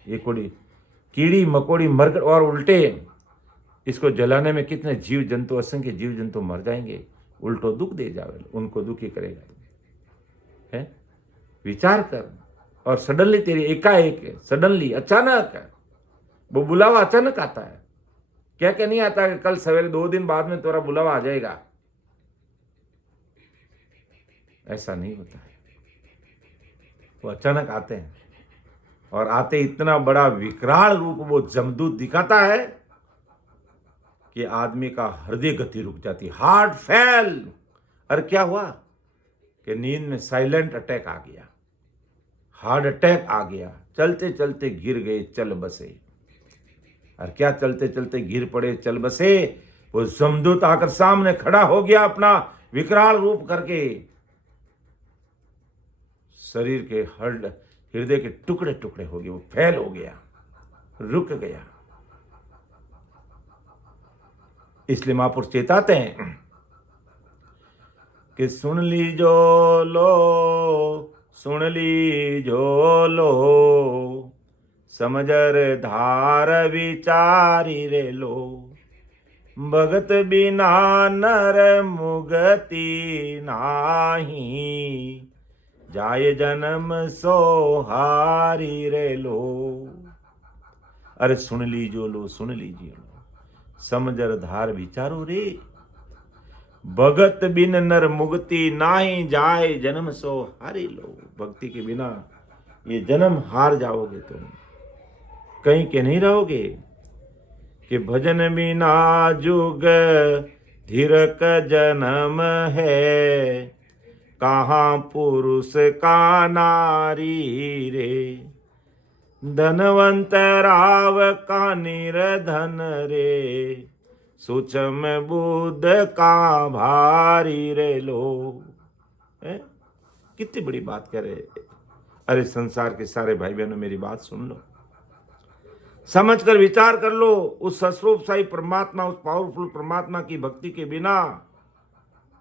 ये कोडी कीड़ी मकोड़ी मरघट और उल्टे इसको जलाने में कितने जीव जंतु, असंख्य जीव जंतु मर जाएंगे। उल्टो दुख दे जावे, उनको दुखी करेगा है। विचार कर। और सडनली तेरी एकाएक, सडनली अचानक वो बुलावा अचानक आता है। क्या नहीं आता कि कल सवेरे 2 दिन बाद में तुम्हारा बुलावा आ जाएगा, ऐसा नहीं होता है। वो अचानक आते हैं और आते इतना बड़ा विकराल रूप वो जमदूत दिखाता है कि आदमी का हृदय गति रुक जाती, हार्ट फेल। और क्या हुआ कि नींद में साइलेंट अटैक आ गया, हार्ट अटैक आ गया, चलते चलते गिर गए, चल बसे। और क्या चलते चलते गिर पड़े, चल बसे। वो जमदूत आकर सामने खड़ा हो गया अपना विकराल रूप करके, शरीर के हृदय के टुकड़े टुकड़े हो गए, वो फैल हो गया, रुक गया। इसलिए महापुरुष चेताते हैं कि सुन लीजो लो, सुन लीजो लो, समझर धार विचारी रे लो। भगत बिना नर मुगति नाही, जाय जन्म सोहारी रे लो। अरे सुन लीजो लो, सुन लीजिए लो, समझर धार विचारो रे। भगत बिन नर मुक्ति नाही, जाए जन्म सो हारी लो। भक्ति के बिना ये जन्म हार जाओगे तुम, कहीं के नहीं रहोगे। कि भजन बिना जुग धीरक जन्म है, कहाँ पुरुष का नारी रे। धनवंत राव का निर्धन रे, सूक्ष्म बुद्ध का भारी रे लो। कितनी बड़ी बात कह रहे। अरे संसार के सारे भाई बहनों मेरी बात सुन लो, समझ कर विचार कर लो। उस सस्वरूपशाही परमात्मा, उस पावरफुल परमात्मा की भक्ति के बिना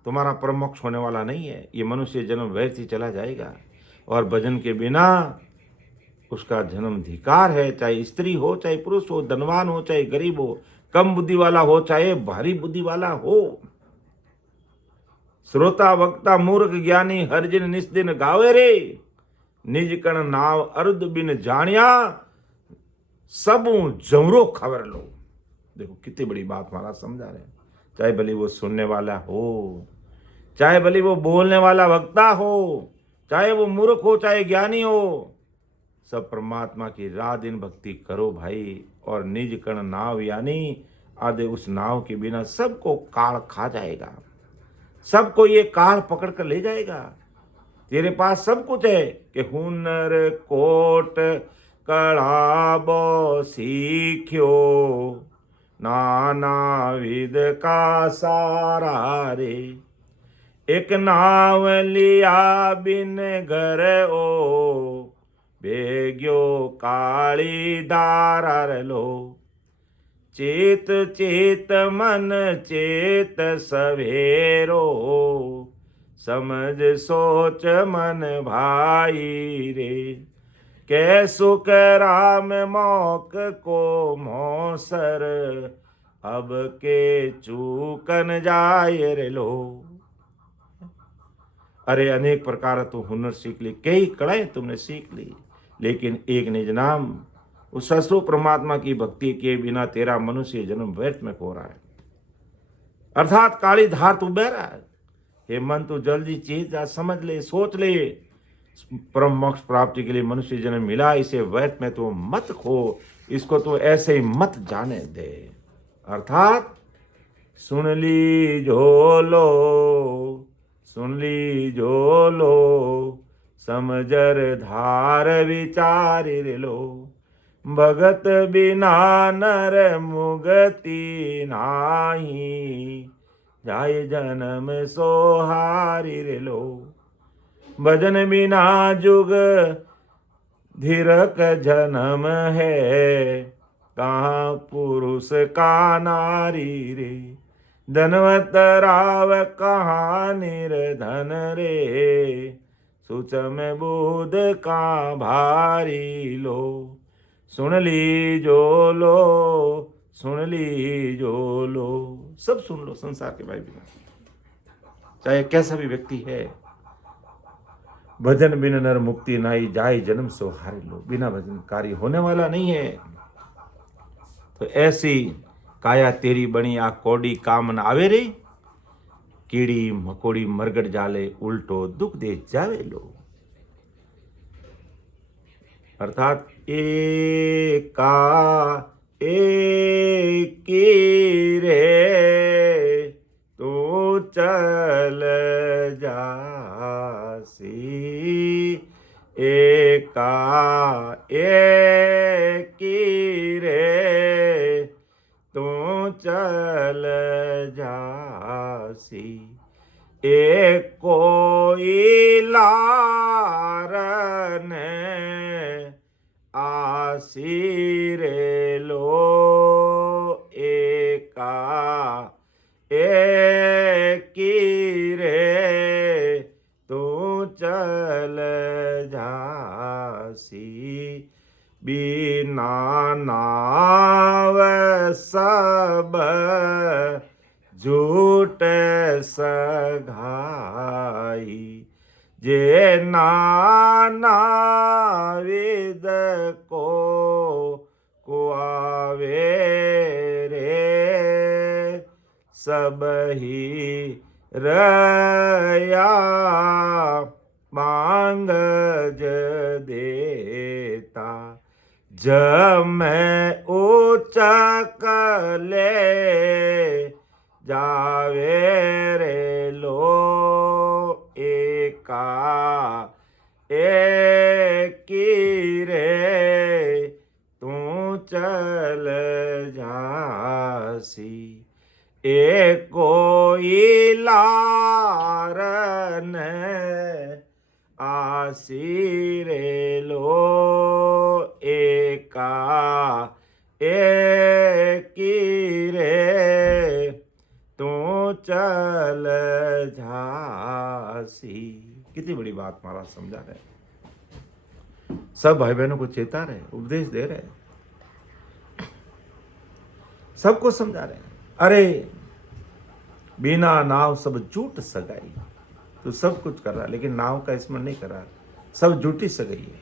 तुम्हारा परम मोक्ष होने वाला नहीं है। ये मनुष्य जन्म व्यर्थ ही चला जाएगा। और भजन के बिना उसका जन्म धिकार है, चाहे स्त्री हो, चाहे पुरुष हो, धनवान हो, चाहे गरीब हो, कम बुद्धि वाला हो, चाहे भारी बुद्धि वाला हो। श्रोता वक्ता मूर्ख ज्ञानी हर जिन निस दिन गावे रे, निज कण नाव अरुद बिन जानिया, सबू जमरो खबर लो। देखो कितनी बड़ी बात महाराज समझा रहे हैं। चाहे भले वो सुनने वाला हो, चाहे भले वो बोलने वाला वक्ता हो, चाहे वो मूर्ख हो चाहे ज्ञानी हो, सब परमात्मा की रात दिन भक्ति करो भाई। और निज कण नाव यानी आधे उस नाव के बिना सबको काल खा जाएगा, सबको ये काल पकड़ कर ले जाएगा। तेरे पास सब कुछ है कि हुनर कोट कड़ाबो सीख्यो, नाना विध का सारा रे, एक नाव लिया बिन घर ओ, बेग्यो काली दार लो। चेत चेत मन चेत सवेरो, समझ सोच मन भाई रे, कै सुख राम मौक को मौसर, अब के चूकन जाय रे लो। अरे अनेक प्रकार तो हुनर सीख ली, कई कड़ाएं तुमने सीख ली, लेकिन एक निज नाम उस ससुर परमात्मा की भक्ति के बिना तेरा मनुष्य जन्म व्यर्थ में हो रहा है। अर्थात काली धार तू बह रहा है। हे मन तू जल्दी चीज जा, समझ ले, सोच ले। परम मोक्ष प्राप्ति के लिए मनुष्य जन्म मिला, इसे व्यर्थ में तो मत खो, इसको तो ऐसे ही मत जाने दे। अर्थात सुन ली झोलो, सुन ली झोलो, समझर धार विचार लो। भगत बिना नर मुगति नाही, जाय जन्म सोहारी रे लो। भजन बिना जुग धीरक जन्म है, कहाँ पुरुष का नारी रे। धनवत राव कहाँ निर्धन रे, सुचम बुध का भारी लो। सुन ली जो लो, सुन ली जो लो। सब सुन लो संसार के भाई बिना, चाहे कैसा भी व्यक्ति है। भजन बिन नर मुक्ति नाई, जाय जन्म सो हारे लो। बिना भजन कार्य होने वाला नहीं है। तो ऐसी काया तेरी बनी आ कोडी काम न आवे रे, कीड़ी मकोड़ी मरगट जाले, उल्टो दुख दे जावे लो। अर्थात एका एकी रे, तू चल जासी। एका एकी रे, तू चल जासी। एक कोई लारन आसीरे लो। एका एकी रे, तू चल जासी। बिना नाव सब झूठ सघाई, जे नाना विद को आवे रे, सब ही रया मांग देता। जब मैं उचक ले जावे रे लो। एका एकी रे, तू चल जासी। एक कोई लारन आसी रे लो। एका एकी रे, तू चल झांसी। कितनी बड़ी बात महाराज समझा रहे, सब भाई बहनों को चेता रहे, उपदेश दे रहे, सबको समझा रहे हैं। अरे बिना नाव सब झूठ सगाई। तू सब कुछ कर रहा है लेकिन नाव का स्मरण नहीं कर रहा, सब झूठी सगाई है।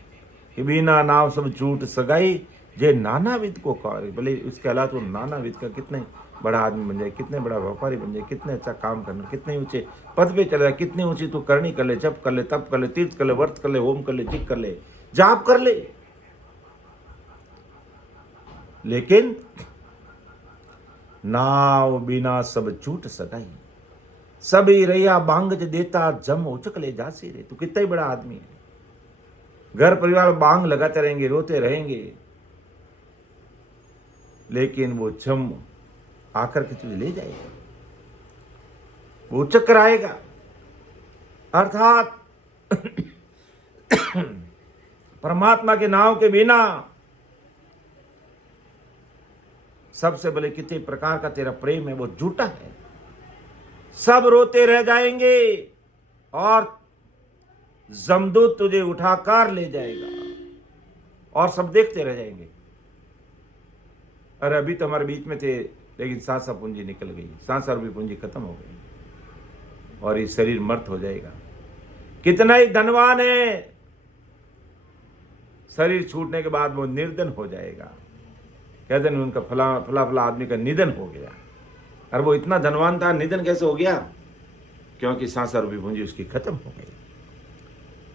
कि बिना नाव सब झूठ सगाई, जे नानाविद को कार्य। भले उसके अलावा तो नानाविद का कितने बड़ा आदमी बन जाए, कितने बड़ा व्यापारी बन जाए, कितने अच्छा काम करना, कितने ऊंचे पद पे चले जाए, कितनी ऊंची तू करनी कर ले, जप कर ले, तप कर ले, तीर्थ कर ले, व्रत कर ले, होम कर ले, जिक कर ले, जाप कर ले, लेकिन नाव बिना सब झूठ सगाई। सभी रैया बांगज देता जम उचक ले जासी रे। तू कितना ही बड़ा आदमी है, घर परिवार बांग लगाते रहेंगे, रोते रहेंगे, लेकिन वो जम आकर के तुझे ले जाएगा, वो उचक कर आएगा। अर्थात परमात्मा के नाव के बिना सबसे भले कितने प्रकार का तेरा प्रेम है वो झूठा है। सब रोते रह जाएंगे और जमदूत तुझे उठाकर ले जाएगा और सब देखते रह जाएंगे। अरे अभी तो हमारे बीच में थे, लेकिन सांसा पूंजी निकल गई, सांसा रूपी पूंजी खत्म हो गई और ये शरीर मर्त हो जाएगा। कितना ही धनवान है, शरीर छूटने के बाद वो निर्धन हो जाएगा। कहते हैं उनका फला फला फला आदमी का निधन हो गया। और वो इतना धनवान था, निधन कैसे हो गया? क्योंकि सांसा रूपी पूंजी उसकी खत्म हो गई।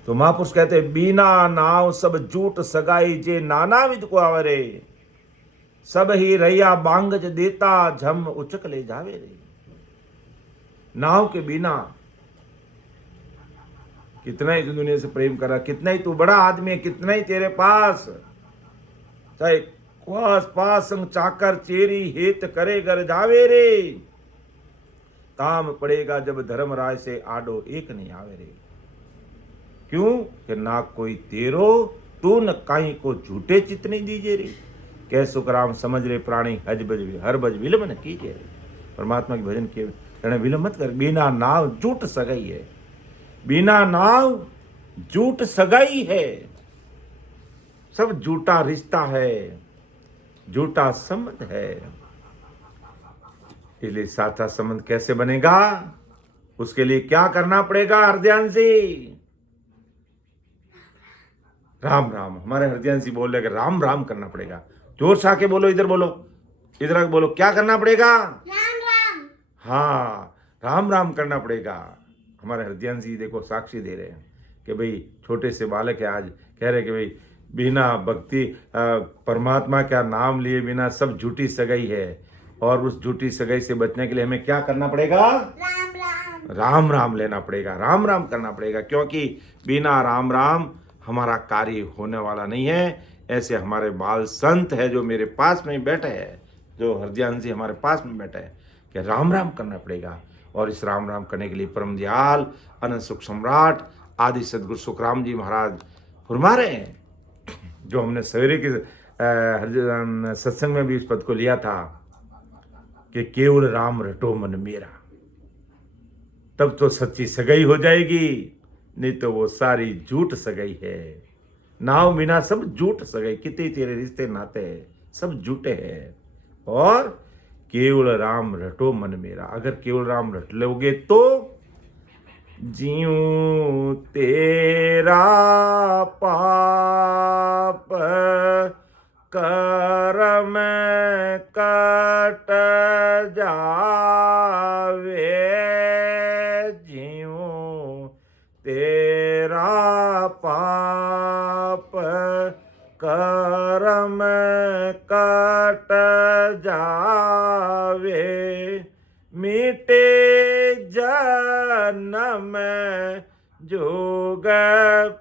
तो महापुरुष कहते हैं बिना नाव सब झूठ सगाई, जे नानाविद को आवरे, सब ही रैया बांगज देता झम उचक ले जावे रे। नाव के बिना कितना ही तू दुनिया से प्रेम करा, कितना ही तू बड़ा आदमी है, कितना ही तेरे पास चाहे क्वास पास संग चाकर चेरी हेत करे घर जावे रे, काम पड़ेगा जब धर्मराज से आडो एक नहीं आवे रे। क्यों कि ना कोई तेरो, तू न काई को झूठे चित नहीं दीजे रे। कह सुखराम समझ रे प्राणी हज बज हर बज विलम न कीजिए रे। परमात्मा के भजन के कहने विलम मत कर। बिना नाव झूठ सगाई है, बिना नाव झूठ सगाई है, सब झूठा रिश्ता है, झूठा संबंध है। इसलिए साथा संबंध कैसे बनेगा, उसके लिए क्या करना पड़ेगा? हृदयांशी राम राम। हमारे हृदयांशी बोल रहे कि राम राम करना पड़ेगा। जोर से आके बोलो, इधर बोलो, इधर आके बोलो, क्या करना पड़ेगा? राम राम। हाँ, राम राम करना पड़ेगा। हमारे हृदयांशी देखो साक्षी दे रहे हैं कि भाई छोटे से बालक है, आज कह रहे कि भाई बिना भक्ति परमात्मा का नाम लिए बिना सब झूठी सगाई है, और उस झूठी सगाई से बचने के लिए हमें क्या करना पड़ेगा? राम राम। राम राम लेना पड़ेगा, राम राम करना पड़ेगा। क्योंकि बिना राम राम हमारा कार्य होने वाला नहीं है। ऐसे हमारे बाल संत है जो मेरे पास में बैठे हैं, जो हृदयांशी हमारे पास में बैठे हैं, कि राम राम करना पड़ेगा। और इस राम राम करने के लिए परम दयाल अनंत सुख सम्राट आदि सदगुरु सुखराम जी महाराज फरमा रहे हैं, जो हमने सवेरे के सत्संग में भी इस पद को लिया था कि केवल राम रटो मन मेरा, तब तो सच्ची सगाई हो जाएगी, नहीं तो वो सारी झूठ सगाई है। नाव बिना सब झूठ सगाई, कितने तेरे रिश्ते नाते सब झूठे हैं। और केवल राम रटो मन मेरा, अगर केवल राम रट लोगे तो जीऊं तेरा पाप करम कट जावे, जीऊं तेरा पाप करम कट जावे, मिटे जन्म जोग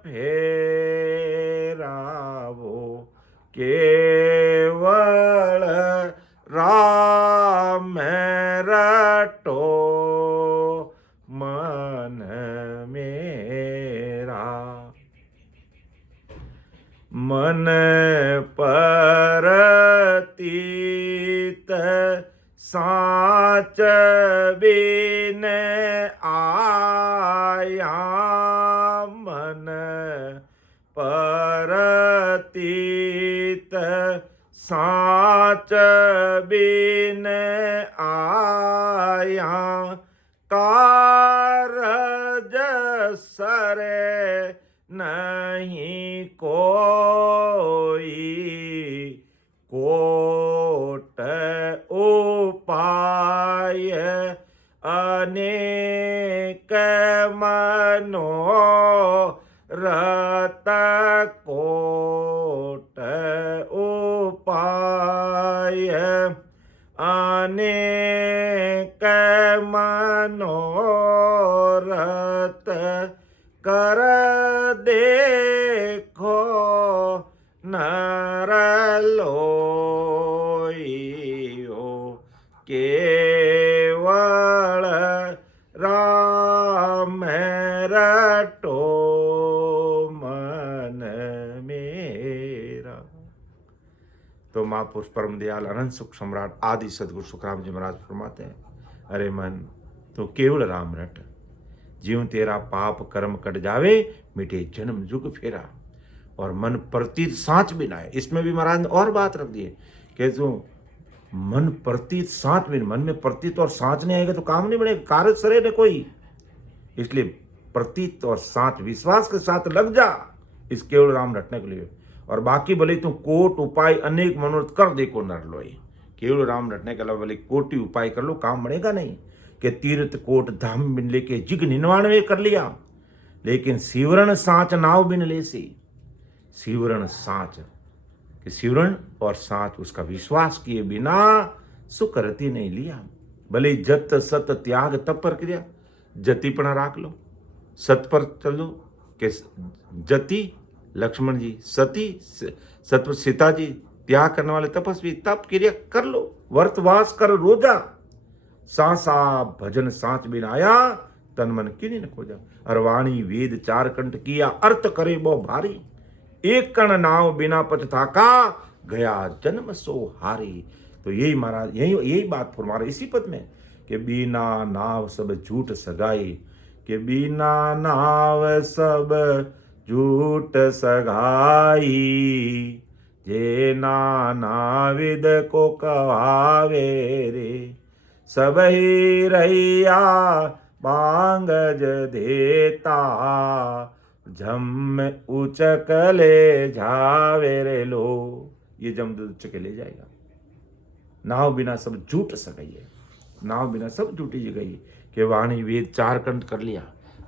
फेरावो, केवल राम रटो मन मेरा। मन परतीत साच बिन आया, मन परतीत साच बिन आया, सरे नहीं कोई, कोट उपाय अनेक मनोरथ, कोट उपाय अनेक मनोरथ, कर देखो नर लोइयो, केवल राम रटो मन मेरा। तो महापुरुष परम दयाल अनंत सुख सम्राट आदि सदगुरु सुखराम जी महाराज फरमाते हैं, अरे मन तो केवल राम रट, जीव तेरा पाप कर्म कट जावे, मिटे जन्म जुग फेरा। और मन प्रतीत साँच भी ना है। इसमें भी महाराज ने और बात रख दी है कि जो मन प्रतीत साँच भी, मन में प्रतीत और साँच नहीं आएगा तो काम नहीं बढ़ेगा, कार्य सरे न कोई। इसलिए प्रतीत और साँच विश्वास के साथ लग जा इस केवल राम रटने के लिए। और बाकी भले तू कोट उपाय अनेक मनोरथ कर देखो नर लोई, केवल राम रटने के अलावा भले कोटि उपाय कर लो, काम बढ़ेगा नहीं। कि तीर्थ कोट धाम बिन लेके जिग 99 कर लिया, लेकिन सिवरण साँच नाव बिन ले सी। सिवरण साँच कि सिवरण और साँच उसका विश्वास किए बिना सुकरती नहीं लिया। भले जत सत त्याग तप पर क्रिया, जतिपना राख लो, सत पर चलो। कि जति लक्ष्मण जी, सती सत्व सीता जी, त्याग करने वाले तपस्वी, तप क्रिया कर लो, वर्तवास कर रोजा। सांसा भजन सांच बिन आया, तन मन किनी न खोजा। अरवाणी वेद चार कंठ किया, अर्थ करे बो भारी। एक कण नाव बिना पछताका, गया जन्म सो हारी। तो यही महाराज यही बात फरमा रहे इसी पद में कि बिना नाव सब झूठ सगाई, कि बिना नाव सब झूठ सगाई। जे नानाविद को कहावे रे, सब ही रैया बांगज देता। झम उचक ले जावे रे लो, ये जमदूत उचक ले जाएगा। नाव बिना सब झूठ सगाई है, नाव बिना सब झूठी जगह है। कि वाणी वेद चार कंठ कर लिया,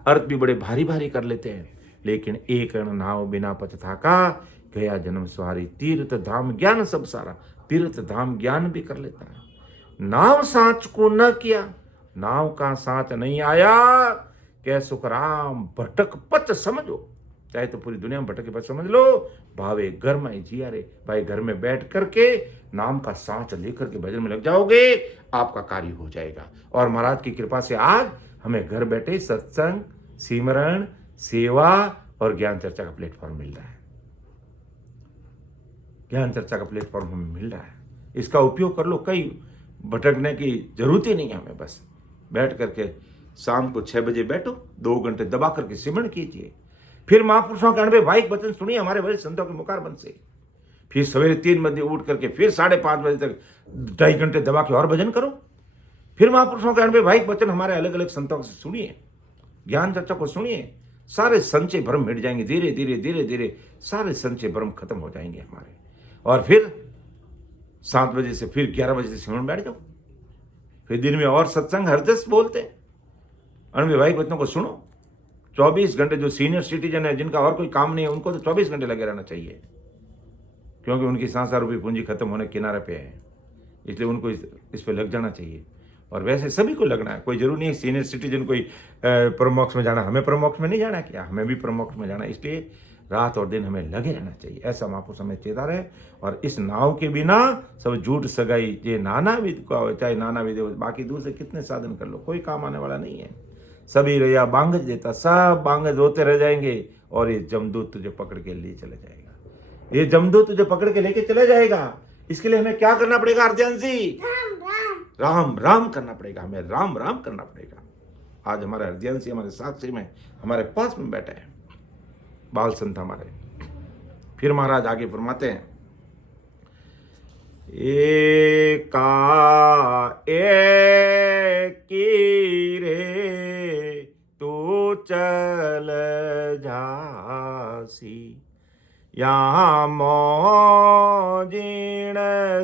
अर्थ भी बड़े भारी भारी कर लेते हैं, लेकिन एक नाव बिना पछताका, गया जन्म सवारी। तीर्थ धाम ज्ञान सब सारा, तीर्थ धाम ज्ञान भी कर लेता है। नाव सांच को न किया, नाव का सांच नहीं आया, कै सुखराम भटक पथ समझो। चाहे तो पूरी दुनिया में भटके पथ समझ लो, भावे घर में जिया रे। भाई घर में बैठ करके नाम का सांच लेकर के भजन में लग जाओगे, आपका कार्य हो जाएगा। और महाराज की कृपा से आज हमें घर बैठे सत्संग, सिमरण, सेवा और ज्ञान चर्चा का प्लेटफॉर्म मिल रहा है। ज्ञान चर्चा का प्लेटफॉर्म हमें मिल रहा है, इसका उपयोग कर लो। कई भटकने की जरूरत ही नहीं है हमें, बस बैठ करके शाम को 6 बजे बैठो, 2 घंटे दबा करके सिमरण कीजिए। फिर महापुरुषों के अनुभव वाहिक वचन सुनिए हमारे वरिष्ठ संतों के मुखारबंद से। फिर सवेरे 3 बजे उठ करके फिर 5:30 बजे तक 2.5 घंटे दबा के और भजन करो। फिर महापुरुषों के अनुभव वाहिक वचन हमारे अलग अलग संतों से सुनिए, ज्ञान चर्चा को सुनिए। सारे संचय भ्रम मिट जाएंगे, धीरे धीरे धीरे धीरे सारे संचय भ्रम खत्म हो जाएंगे हमारे। और फिर 7 बजे से फिर 11 बजे से सिमरण बैठ जाओ। फिर दिन में और सत्संग हरदस बोलते हैं, अणुविवाहिक वचनों को सुनो। 24 घंटे जो सीनियर सिटीजन है, जिनका और कोई काम नहीं है, उनको तो 24 घंटे लगे रहना चाहिए, क्योंकि उनकी सांसा रूपी पूंजी खत्म होने किनारे पे है, इसलिए उनको इस पे लग जाना चाहिए। और वैसे सभी को लगना है, कोई जरूरी नहीं है सीनियर सिटीजन कोई परमोक्ष में जाना। हमें परमोक्ष में नहीं जाना, क्या हमें भी परमोक्ष में जाना, इसलिए रात और दिन हमें लगे रहना चाहिए। ऐसा महापुरुष हमें चेता रहे। और इस नाव के बिना सब झूठ सगाई, ये नाना विद को हो, चाहे नाना विद हो, बाकी दूसरे कितने साधन कर लो, कोई काम आने वाला नहीं है। सभी रैया बांगज देता, सब बांगज होते रह जाएंगे और ये जमदूत तुझे पकड़ के ले चले जाएगा। ये जमदूत तुझे पकड़ के लेके चले जाएगा। इसके लिए हमें क्या करना पड़ेगा अर्ध्यान जी? राम राम करना पड़ेगा, हमें राम राम करना पड़ेगा। आज हमारे अर्ध्यान जी हमारे साक्षी में, हमारे पास में बैठे हैं बाल संत हमारे। फिर महाराज आगे फरमाते हैं, एका एकी रे तू चल जासी। यहाँ मोजीण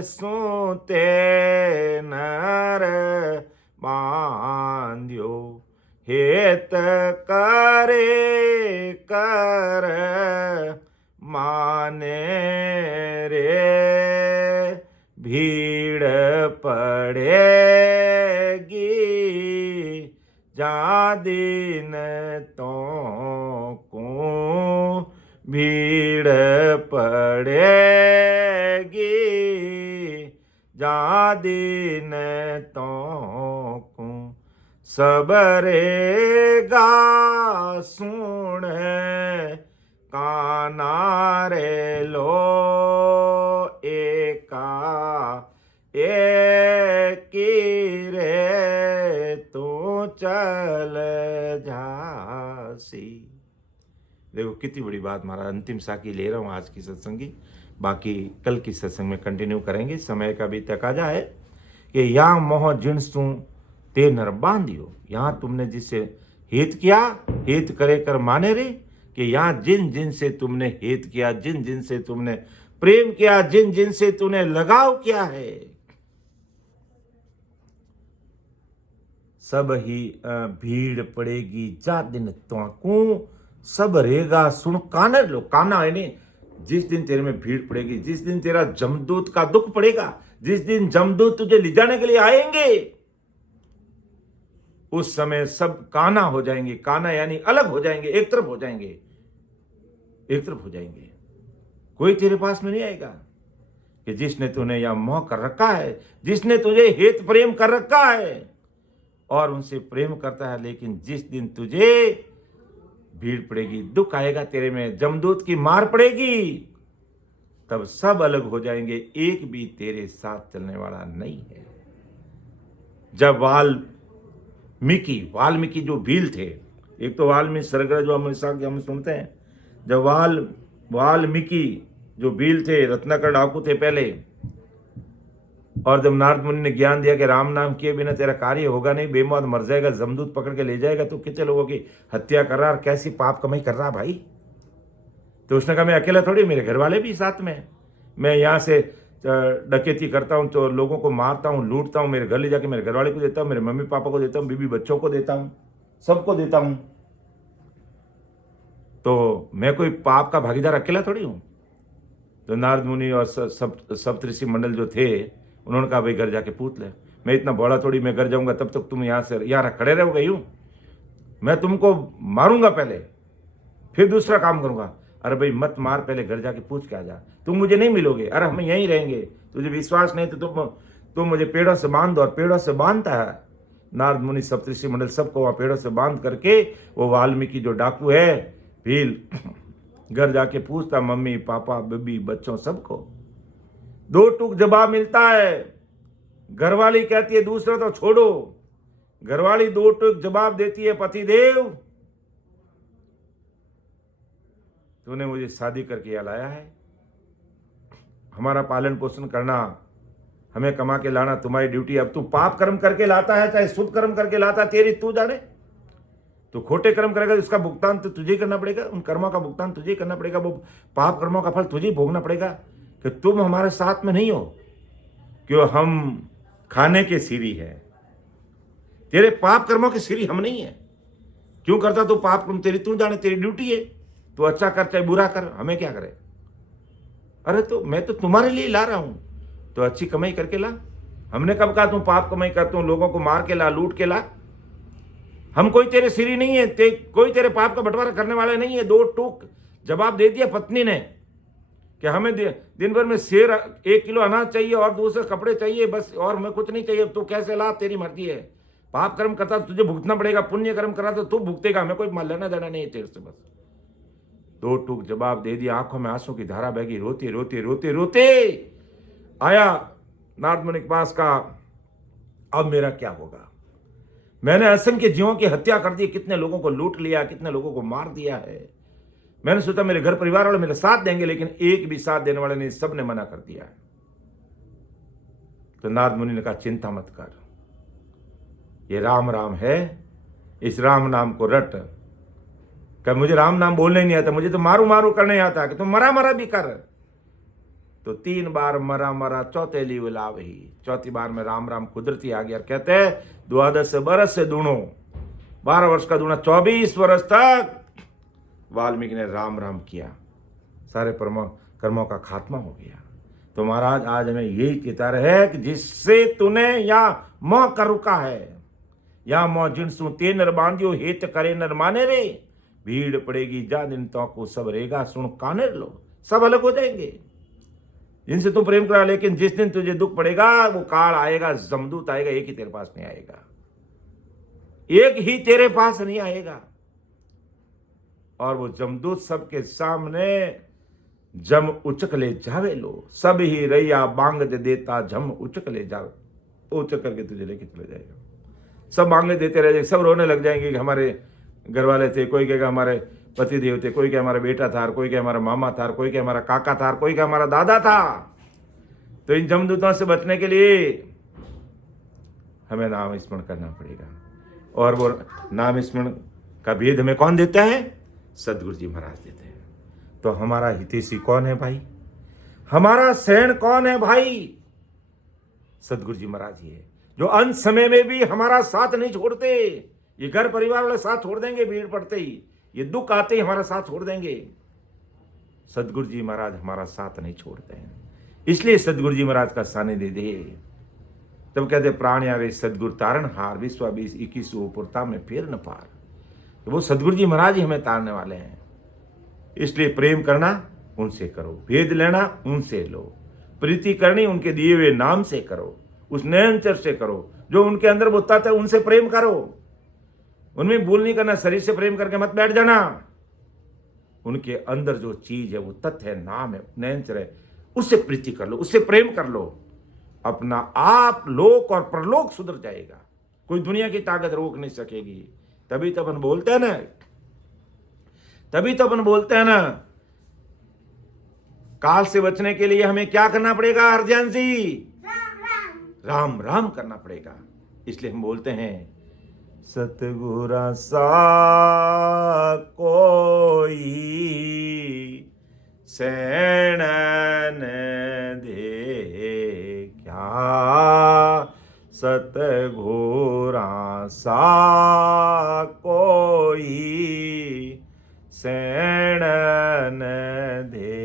सूते नर बांध्यो, हेत करे कर माने रे, भीड़ पड़ेगी जा दिन तो को, भीड़ पड़ेगी जा दिन तो को, सबरेगा सुन काना रे लो एका एकी रे तू चल जासी। देखो कितनी बड़ी बात, हमारा अंतिम साखी ले रहा हूँ आज की सत्संगी, बाकी कल की सत्संग में कंटिन्यू करेंगे। समय का भी तकाजा है कि यहाँ मोह जिनसू ते नर बांधियो, यहाँ तुमने जिससे हित किया, हित करे कर माने रे, कि यहाँ जिन जिन से तुमने हित किया, जिन जिन से तुमने प्रेम किया, जिन जिन से तूने लगाव किया है, सब ही भीड़ पड़ेगी जा दिन तो सब रहेगा सुन काना लो। काना है नहीं, जिस दिन तेरे में भीड़ पड़ेगी, जिस दिन तेरा जमदूत का दुख पड़ेगा, जिस दिन जमदूत तुझे ले जाने के लिए आएंगे, उस समय सब काना हो जाएंगे। काना यानी अलग हो जाएंगे, एक तरफ हो जाएंगे, एक तरफ हो जाएंगे। कोई तेरे पास में नहीं आएगा कि जिसने तूने यह मोह कर रखा है, जिसने तुझे हित प्रेम कर रखा है और उनसे प्रेम करता है, लेकिन जिस दिन तुझे भीड़ पड़ेगी, दुख आएगा, तेरे में जमदूत की मार पड़ेगी, तब सब अलग हो जाएंगे, एक भी तेरे साथ चलने वाला नहीं है। जब वाल्मीकि जो भील थे, एक तो वाल्मीकि सरगरा जो हम सुनते हैं, जब वाल्मीकि जो भील थे, रत्नाकर डाकू थे पहले, और जब नारद मुनि ने ज्ञान दिया कि राम नाम किए बिना तेरा कार्य होगा नहीं, बेमौत मर जाएगा, जमदूत पकड़ के ले जाएगा, तो कितने लोगों की हत्या कर रहा और कैसी पाप कमाई कर रहा भाई। तो उसने कहा मैं अकेला थोड़ी, मेरे घर वाले भी साथ में, मैं यहाँ से डकैती करता हूँ तो लोगों को मारता हूँ, लूटता हूँ, मेरे घर ले जाके मेरे घर वाले को देता हूँ, मेरे मम्मी पापा को देता हूँ, बीबी बच्चों को देता हूँ, सबको देता हूँ, तो मैं कोई पाप का भागीदार अकेला थोड़ी हूँ। तो नारद मुनि और सप्तऋषि मंडल जो थे, उन्होंने कहा भाई घर जाके पूछ ले, मैं इतना बड़ा थोड़ी, मैं घर जाऊंगा तब तक तुम यहाँ खड़े रहोगे, यूं मैं तुमको मारूंगा पहले, फिर दूसरा काम करूंगा। अरे भाई मत मार, पहले घर जाके पूछ के आ जा, तुम मुझे नहीं मिलोगे, अरे हम यहीं रहेंगे, तुझे विश्वास नहीं तो तुम मुझे पेड़ों से बांध दो। और पेड़ों से बांधता है नारद मुनि सप्तऋषि मंडल सबको वहाँ पेड़ों से बांध करके, वो वाल्मीकि जो डाकू है भील, घर जाके पूछता मम्मी पापा बीबी बच्चों सबको। दो टूक जवाब मिलता है। घरवाली कहती है दूसरा तो छोड़ो, घरवाली दो टूक जवाब देती है, पतिदेव तूने मुझे शादी करके यहाँ लाया है, हमारा पालन पोषण करना, हमें कमा के लाना तुम्हारी ड्यूटी। अब तू पाप कर्म करके लाता है चाहे शुभ कर्म करके लाता है, तेरी तू जाने। तो खोटे कर्म करेगा इसका भुगतान तो तुझे करना पड़ेगा, उन कर्मों का भुगतान तुझे करना पड़ेगा, वो पाप कर्मों का फल तुझे भोगना पड़ेगा। कि तुम हमारे साथ में नहीं हो, क्यों हम खाने के सीरी है, तेरे पाप कर्मों की सीरी हम नहीं है। क्यों करता तू पाप कर्म, तेरी तू जाने, तेरी ड्यूटी है, तू अच्छा कर चाहे बुरा कर, हमें क्या करे। अरे तो मैं तो तुम्हारे लिए ला रहा हूं, तो अच्छी कमाई करके ला। हमने कब कहा तू पाप कमाई कर, तू लोगों को मार के ला, लूट के ला। हम कोई तेरे सीरी नहीं है, कोई तेरे पाप का बंटवारा करने वाला नहीं है। दो टूक जवाब दे दिया पत्नी ने कि हमें दिन भर में शेर 1 किलो अनाज चाहिए और दूसरे कपड़े चाहिए बस, और हमें कुछ नहीं चाहिए। तू कैसे ला, तेरी मर्जी है। पाप कर्म करता तो तुझे भुगतना पड़ेगा, पुण्य कर्म करा तो तू भुगतेगा, हमें कोई लेना देना नहीं है तेरे से। बस दो टूक जवाब दे दिया, आंखों में आंसू की धारा बहगी, रोते रोते रोते रोते आया नारद मुनि के पास। का अब मेरा क्या होगा, मैंने असंख्य जीवों की हत्या कर दी, कितने लोगों को लूट लिया, कितने लोगों को मार दिया है। मैंने सोचा मेरे घर परिवार वाले मेरे साथ देंगे, लेकिन एक भी साथ देने वाले नहीं, सब ने मना कर दिया है। तो नारद मुनि ने कहा चिंता मत कर, ये राम राम है, इस राम नाम को रट, कि मुझे राम नाम बोलने ही नहीं आता, मुझे तो मारू मारू करने आता कि तुम मरा मरा भी कर। तो 3 बार मरा मरा चौथे ली लाभ ही, चौथी बार में राम राम कुदरती आ गया। कहते हैं 12 बरस से दूणो, 12 वर्ष का दूना, 24 वर्ष तक वाल्मीकि ने राम राम किया, सारे कर्मों का खात्मा हो गया। तो महाराज आज हमें यही चिता है कि जिससे तूने या मोह कर रुका है, या मोह जिनसु ते नर बांधियो हेत करे नर माने रे, भीड़ पड़ेगी जा दिन तो को सब रहेगा सुन काने लो। सब अलग हो जाएंगे जिनसे तू प्रेम करा, लेकिन जिस दिन तुझे दुख पड़ेगा वो काल आएगा, जमदूत आएगा, एक ही तेरे पास नहीं आएगा, एक ही तेरे पास नहीं आएगा। और वो जमदूत सबके सामने जम उचक ले जावे लो, सब ही रैया बांग दे देता जम उचक ले जावे, उचक करके तुझे लेके चले जाएगा। सब मांगे देते रह जाएंगे, सब रोने लग जाएंगे कि हमारे घर वाले थे, कोई कहेगा हमारे पति देव थे, कोई कहे हमारा बेटा था, कोई कहे हमारा मामा था, कोई कहे हमारा काका था, कोई कहे हमारा दादा था। तो इन जमदूतों से बचने के लिए हमें नाम स्मरण करना पड़ेगा। और वो नाम स्मरण का भेद हमें कौन देता है? सदगुरु जी महाराज देते हैं। तो हमारा हितैषी कौन है भाई? हमारा शरण कौन है भाई? सदगुरु जी महाराज ही है, जो अंत समय में भी हमारा साथ नहीं छोड़ते। ये घर परिवार वाले साथ छोड़ देंगे भीड़ पड़ते ही, ये दुख आते ही हमारा साथ छोड़ देंगे। सदगुरु जी महाराज हमारा साथ नहीं छोड़ते हैं, इसलिए सदगुरु जी महाराज का सानिध्य दे। तब कहते प्राण यारे सदगुरु तारण हार, विश्वा 21 पुरता में फिर न पार। तो वो सदगुरु जी महाराज ही हमें तारने वाले हैं। इसलिए प्रेम करना उनसे करो, भेद लेना उनसे लो, प्रीति करनी उनके दिए हुए नाम से करो, उस नयनचर से करो, जो उनके अंदर वो तत्व है उनसे प्रेम करो। उनमें भूल नहीं करना, शरीर से प्रेम करके मत बैठ जाना। उनके अंदर जो चीज है वो तत्व है, नाम है, नयनचर है, उससे प्रीति कर लो, उससे प्रेम कर लो। अपना आप लोक और परलोक सुधर जाएगा, कोई दुनिया की ताकत रोक नहीं सकेगी। तभी तो अपन बोलते हैं ना, काल से बचने के लिए हमें क्या करना पड़ेगा हरजान जी? राम राम करना पड़ेगा। इसलिए हम बोलते हैं सतगुरा सा कोई सैनन दे क्या, सतगुरा सा कोई सैनन दे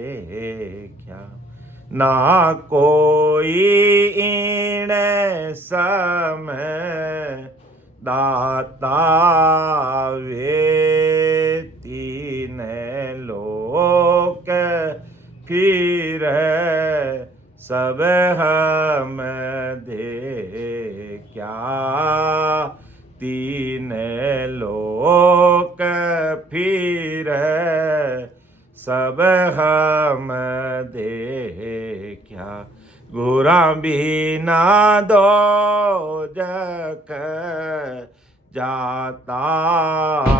क्या, ना कोई इन समय दाता वे तीन लोक फिर सब हम दे क्या, तीन लोक फिर सब हम दे क्या, गुरा बिना दो जक जाता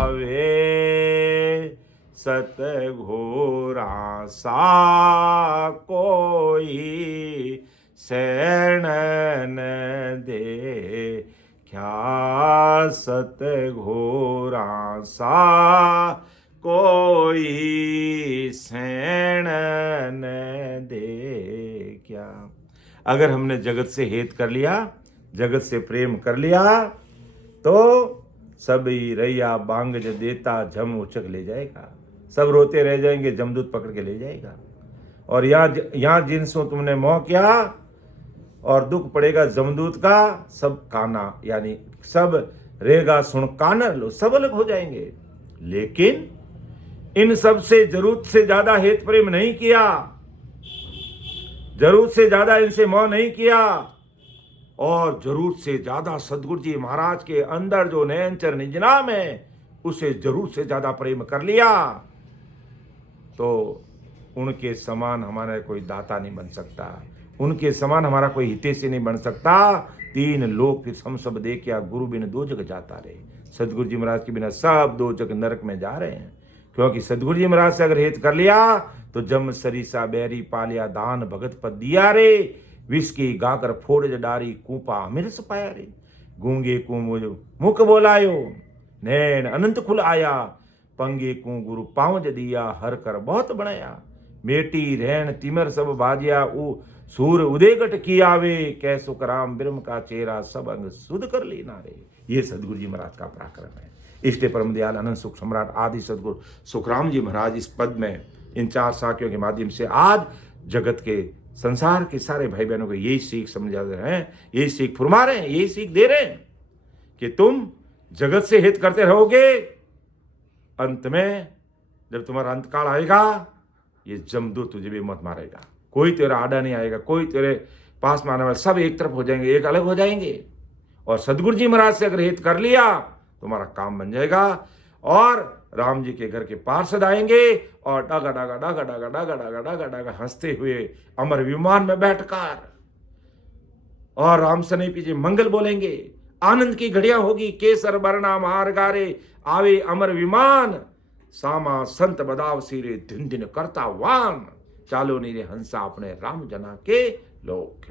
वे, सतगुरा सा कोई शरण दे क्या, सतगुरा सा कोई शरण दे क्या। अगर हमने जगत से हेत कर लिया, जगत से प्रेम कर लिया, तो सब ही रैया बांग जो देता झम उचक ले जाएगा। सब रोते रह जाएंगे, जमदूत पकड़ के ले जाएगा। और यहाँ जिनसों तुमने मोह किया और दुख पड़ेगा जमदूत का, सब काना यानी सब रहेगा सुन कानर लो, सब अलग हो जाएंगे। लेकिन इन सब से जरूरत से ज्यादा हेत प्रेम नहीं किया, जरूरत से ज्यादा इनसे मोह नहीं किया, और जरूरत से ज्यादा सदगुरु जी महाराज के अंदर जो नयनचर निजनाम है उसे जरूरत से ज्यादा प्रेम कर लिया, तो उनके समान हमारा कोई दाता नहीं बन सकता, उनके समान हमारा कोई हितैषी नहीं बन सकता। 3 लोग फिर हम सब देखिया, गुरु बिन दो जग जाता रहे। सदगुरु जी महाराज के बिना सब 2 जग नरक में जा रहे हैं, क्योंकि सदगुरु जी महाराज से अगर हेत कर लिया तो जम सरीसा बैरी पालिया, दान भगत पद दिया रे, विष की गाकर फोड़ डारी, कूपा अमिर सपाया रे, गूंगे को मुख बोलायो, नैन अनंत खुल आया, पंगे को गुरु पाँव दिया हर कर बहुत बनाया मेटी रहन तिमर सब बाजिया ऊ सूर उदयगट की आवे कै सुखराम ब्रह्म का चेहरा सब अंग सुध कर ली नारे। ये सदगुरु जी महाराज का पराक्रम है। इष्ट परम दयाल अनंत सुख सम्राट आदि सदगुरु सुखराम जी महाराज इस पद में इन 4 साखियों के माध्यम से आज जगत के संसार के सारे भाई बहनों को यही सीख समझा रहे हैं, यही सीख फुरमा रहे हैं, यही सीख दे रहे हैं कि तुम जगत से हित करते रहोगे, अंत में जब तुम्हारा अंतकाल आएगा ये जमदूत तुझे भी मत मारेगा, कोई तेरा आड़ा नहीं आएगा, कोई तेरे पास में आने वाले सब एक तरफ हो जाएंगे, एक अलग हो जाएंगे। और सदगुरु जी महाराज से अगर हित कर लिया तुम्हारा काम बन जाएगा और राम जी के घर के पार्षद आएंगे और डागा डागा डागा डागा डागा डागा डागा डागा हंसते हुए अमर विमान में बैठकर और राम सने पीछे मंगल बोलेंगे, आनंद की घड़ियां होगी, केसर बरना मार गारे आवे अमर विमान, सामा संत बदाव सिरे दिन दिन करता वान, चालो नीरे हंसा अपने राम जना के लोग।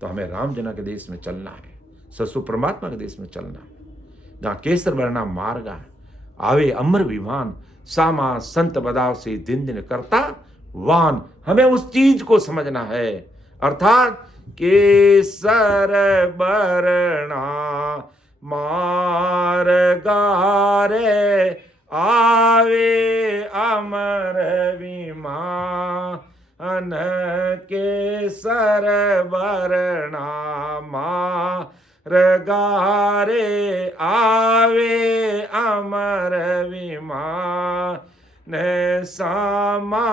तो हमें राम जना के देश में चलना है, ससु परमात्मा के देश में चलना है, जहां केसर बरना मार्गा आवे अमर विमान, सामा संत बदाव से दिन दिन करता वान। हमें उस चीज को समझना है, अर्थात केसर बरना मार्गा रे आवे अमर विमान, केसर बरना मार्गा रे आवे अमर विमान, सामा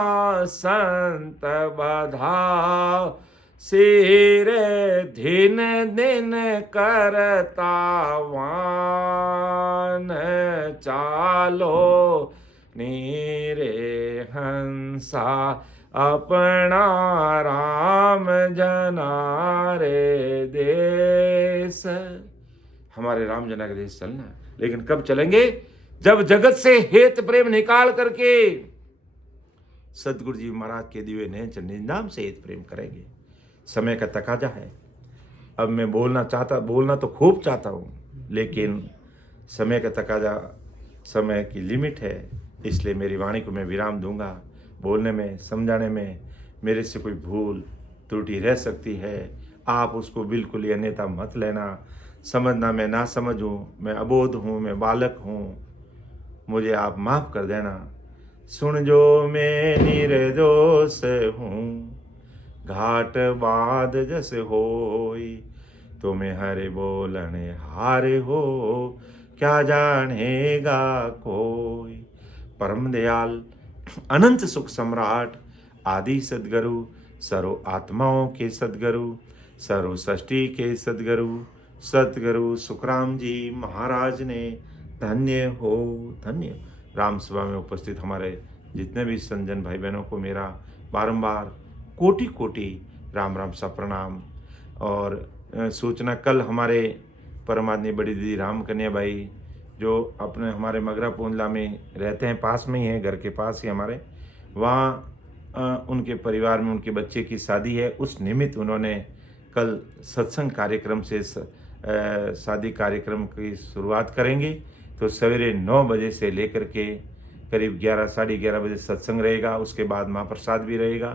संत बधाव सिर दिन दिन करता वान, चालो नीरे हंसा अपना राम जना रे देश। हमारे राम जना के देश चलना है, लेकिन कब चलेंगे? जब जगत से हेत प्रेम निकाल करके सदगुरु जी महाराज के दिव्य नेत्र निंदाम से हेत प्रेम करेंगे। समय का तकाजा है। अब मैं बोलना तो खूब चाहता हूँ, लेकिन समय का तकाजा, समय की लिमिट है, इसलिए मेरी वाणी को मैं विराम दूंगा। बोलने में, समझाने में मेरे से कोई भूल त्रुटि रह सकती है, आप उसको बिल्कुल ही अन्यथा मत लेना। समझना मैं ना समझूँ, मैं अबोध हूँ, मैं बालक हूँ, मुझे आप माफ़ कर देना। सुन जो मैं निर्दोष हूँ, घाट बाद जस होई, तुम्हें हरे बोलने हारे हो, क्या जानेगा कोई। परम दयाल अनंत सुख सम्राट आदि सदगुरु, सर्व आत्माओं के सदगुरु, सर्व सृष्टि के सदगुरु, सदगुरु सुखराम जी महाराज ने धन्य हो धन्य। राम सभा में उपस्थित हमारे जितने भी संजन भाई बहनों को मेरा बारंबार कोटि कोटि राम राम सा प्रणाम। और सूचना, कल हमारे परमात्मा बड़ी दीदी राम कन्या भाई जो अपने हमारे मगरा पूंदला में रहते हैं, पास में ही है, घर के पास ही हमारे, वहाँ उनके परिवार में उनके बच्चे की शादी है। उस निमित्त उन्होंने कल सत्संग कार्यक्रम से शादी कार्यक्रम की शुरुआत करेंगे। तो सवेरे 9 बजे से लेकर के करीब 11 साढ़े 11 बजे सत्संग रहेगा, उसके बाद महाप्रसाद भी रहेगा।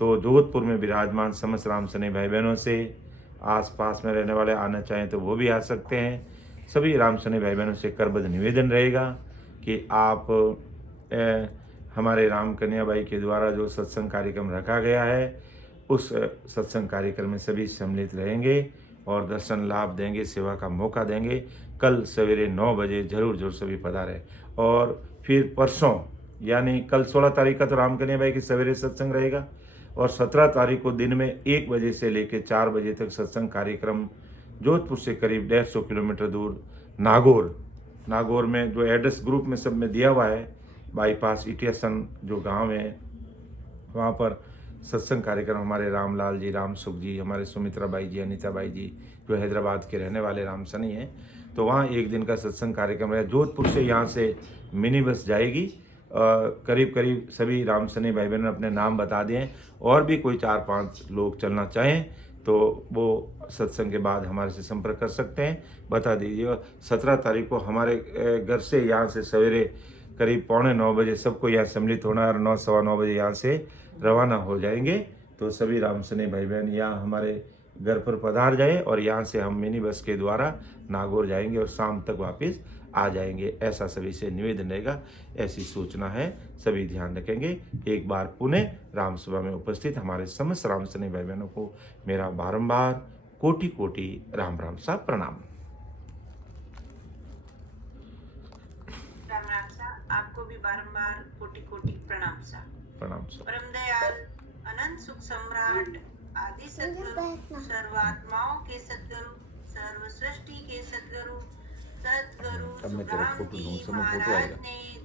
तो जोधपुर में विराजमान समस्त राम सने भाई बहनों से आसपास में रहने वाले आना चाहें तो वो भी आ सकते हैं। सभी राम सने भाई बहनों से करबद्ध निवेदन रहेगा कि आप हमारे राम कन्या भाई के द्वारा जो सत्संग कार्यक्रम रखा गया है उस सत्संग कार्यक्रम में सभी सम्मिलित रहेंगे और दर्शन लाभ देंगे, सेवा का मौका देंगे। कल सवेरे 9 बजे जरूर सभी पधारें। और फिर परसों यानी कल 16 तारीख का तो राम कन्या भाई की सवेरे सत्संग रहेगा और 17 तारीख को दिन में 1 बजे से लेकर 4 बजे तक सत्संग कार्यक्रम जोधपुर से करीब 150 किलोमीटर दूर नागौर में, जो एड्रेस ग्रुप में सब में दिया हुआ है, बाईपास इटियासन जो गांव है वहाँ पर सत्संग कार्यक्रम हमारे रामलाल जी, राम सुख जी, हमारे सुमित्रा बाई जी, अनीता बाई जी जो हैदराबाद के रहने वाले राम सनी हैं, तो वहाँ 1 दिन का सत्संग कार्यक्रम है। जोधपुर से यहाँ से मिनी बस जाएगी, करीब करीब सभी राम सनी भाई बहन अपने नाम बता दिए। और भी कोई 4-5 लोग चलना चाहें तो वो सत्संग के बाद हमारे से संपर्क कर सकते हैं, बता दीजिए। 17 तारीख को हमारे घर से यहाँ से सवेरे करीब 8:45 सबको यहाँ सम्मिलित होना है और 9 सवा 9 बजे यहाँ से रवाना हो जाएंगे। तो सभी राम सने भाई बहन यहाँ हमारे घर पर पधार जाए और यहाँ से हम मिनी बस के द्वारा नागौर जाएंगे और शाम तक वापस आ जाएंगे, ऐसा सभी से निवेदन रहेगा, ऐसी सूचना है, सभी ध्यान रखेंगे। एक बार पुनः राम सभा में उपस्थित हमारे समस्त राम सने भाई बहनों को मेरा बारंबार कोटि कोटि राम राम सा प्रणाम। राम राम सा, आपको भी बारंबार कोटि कोटि प्रणाम सा। प्रणाम सा। परम दयाल अनंत सुख सम्राट आदि सद्गुरु, सर्वात्माओं के सद्गुरु, सर्व सृष्टि के सद्गुरु, सद्गुरु अब मैं तेरा सुखराम फोटो जी लूँ, सब में फोटो महाराज आएगा। ने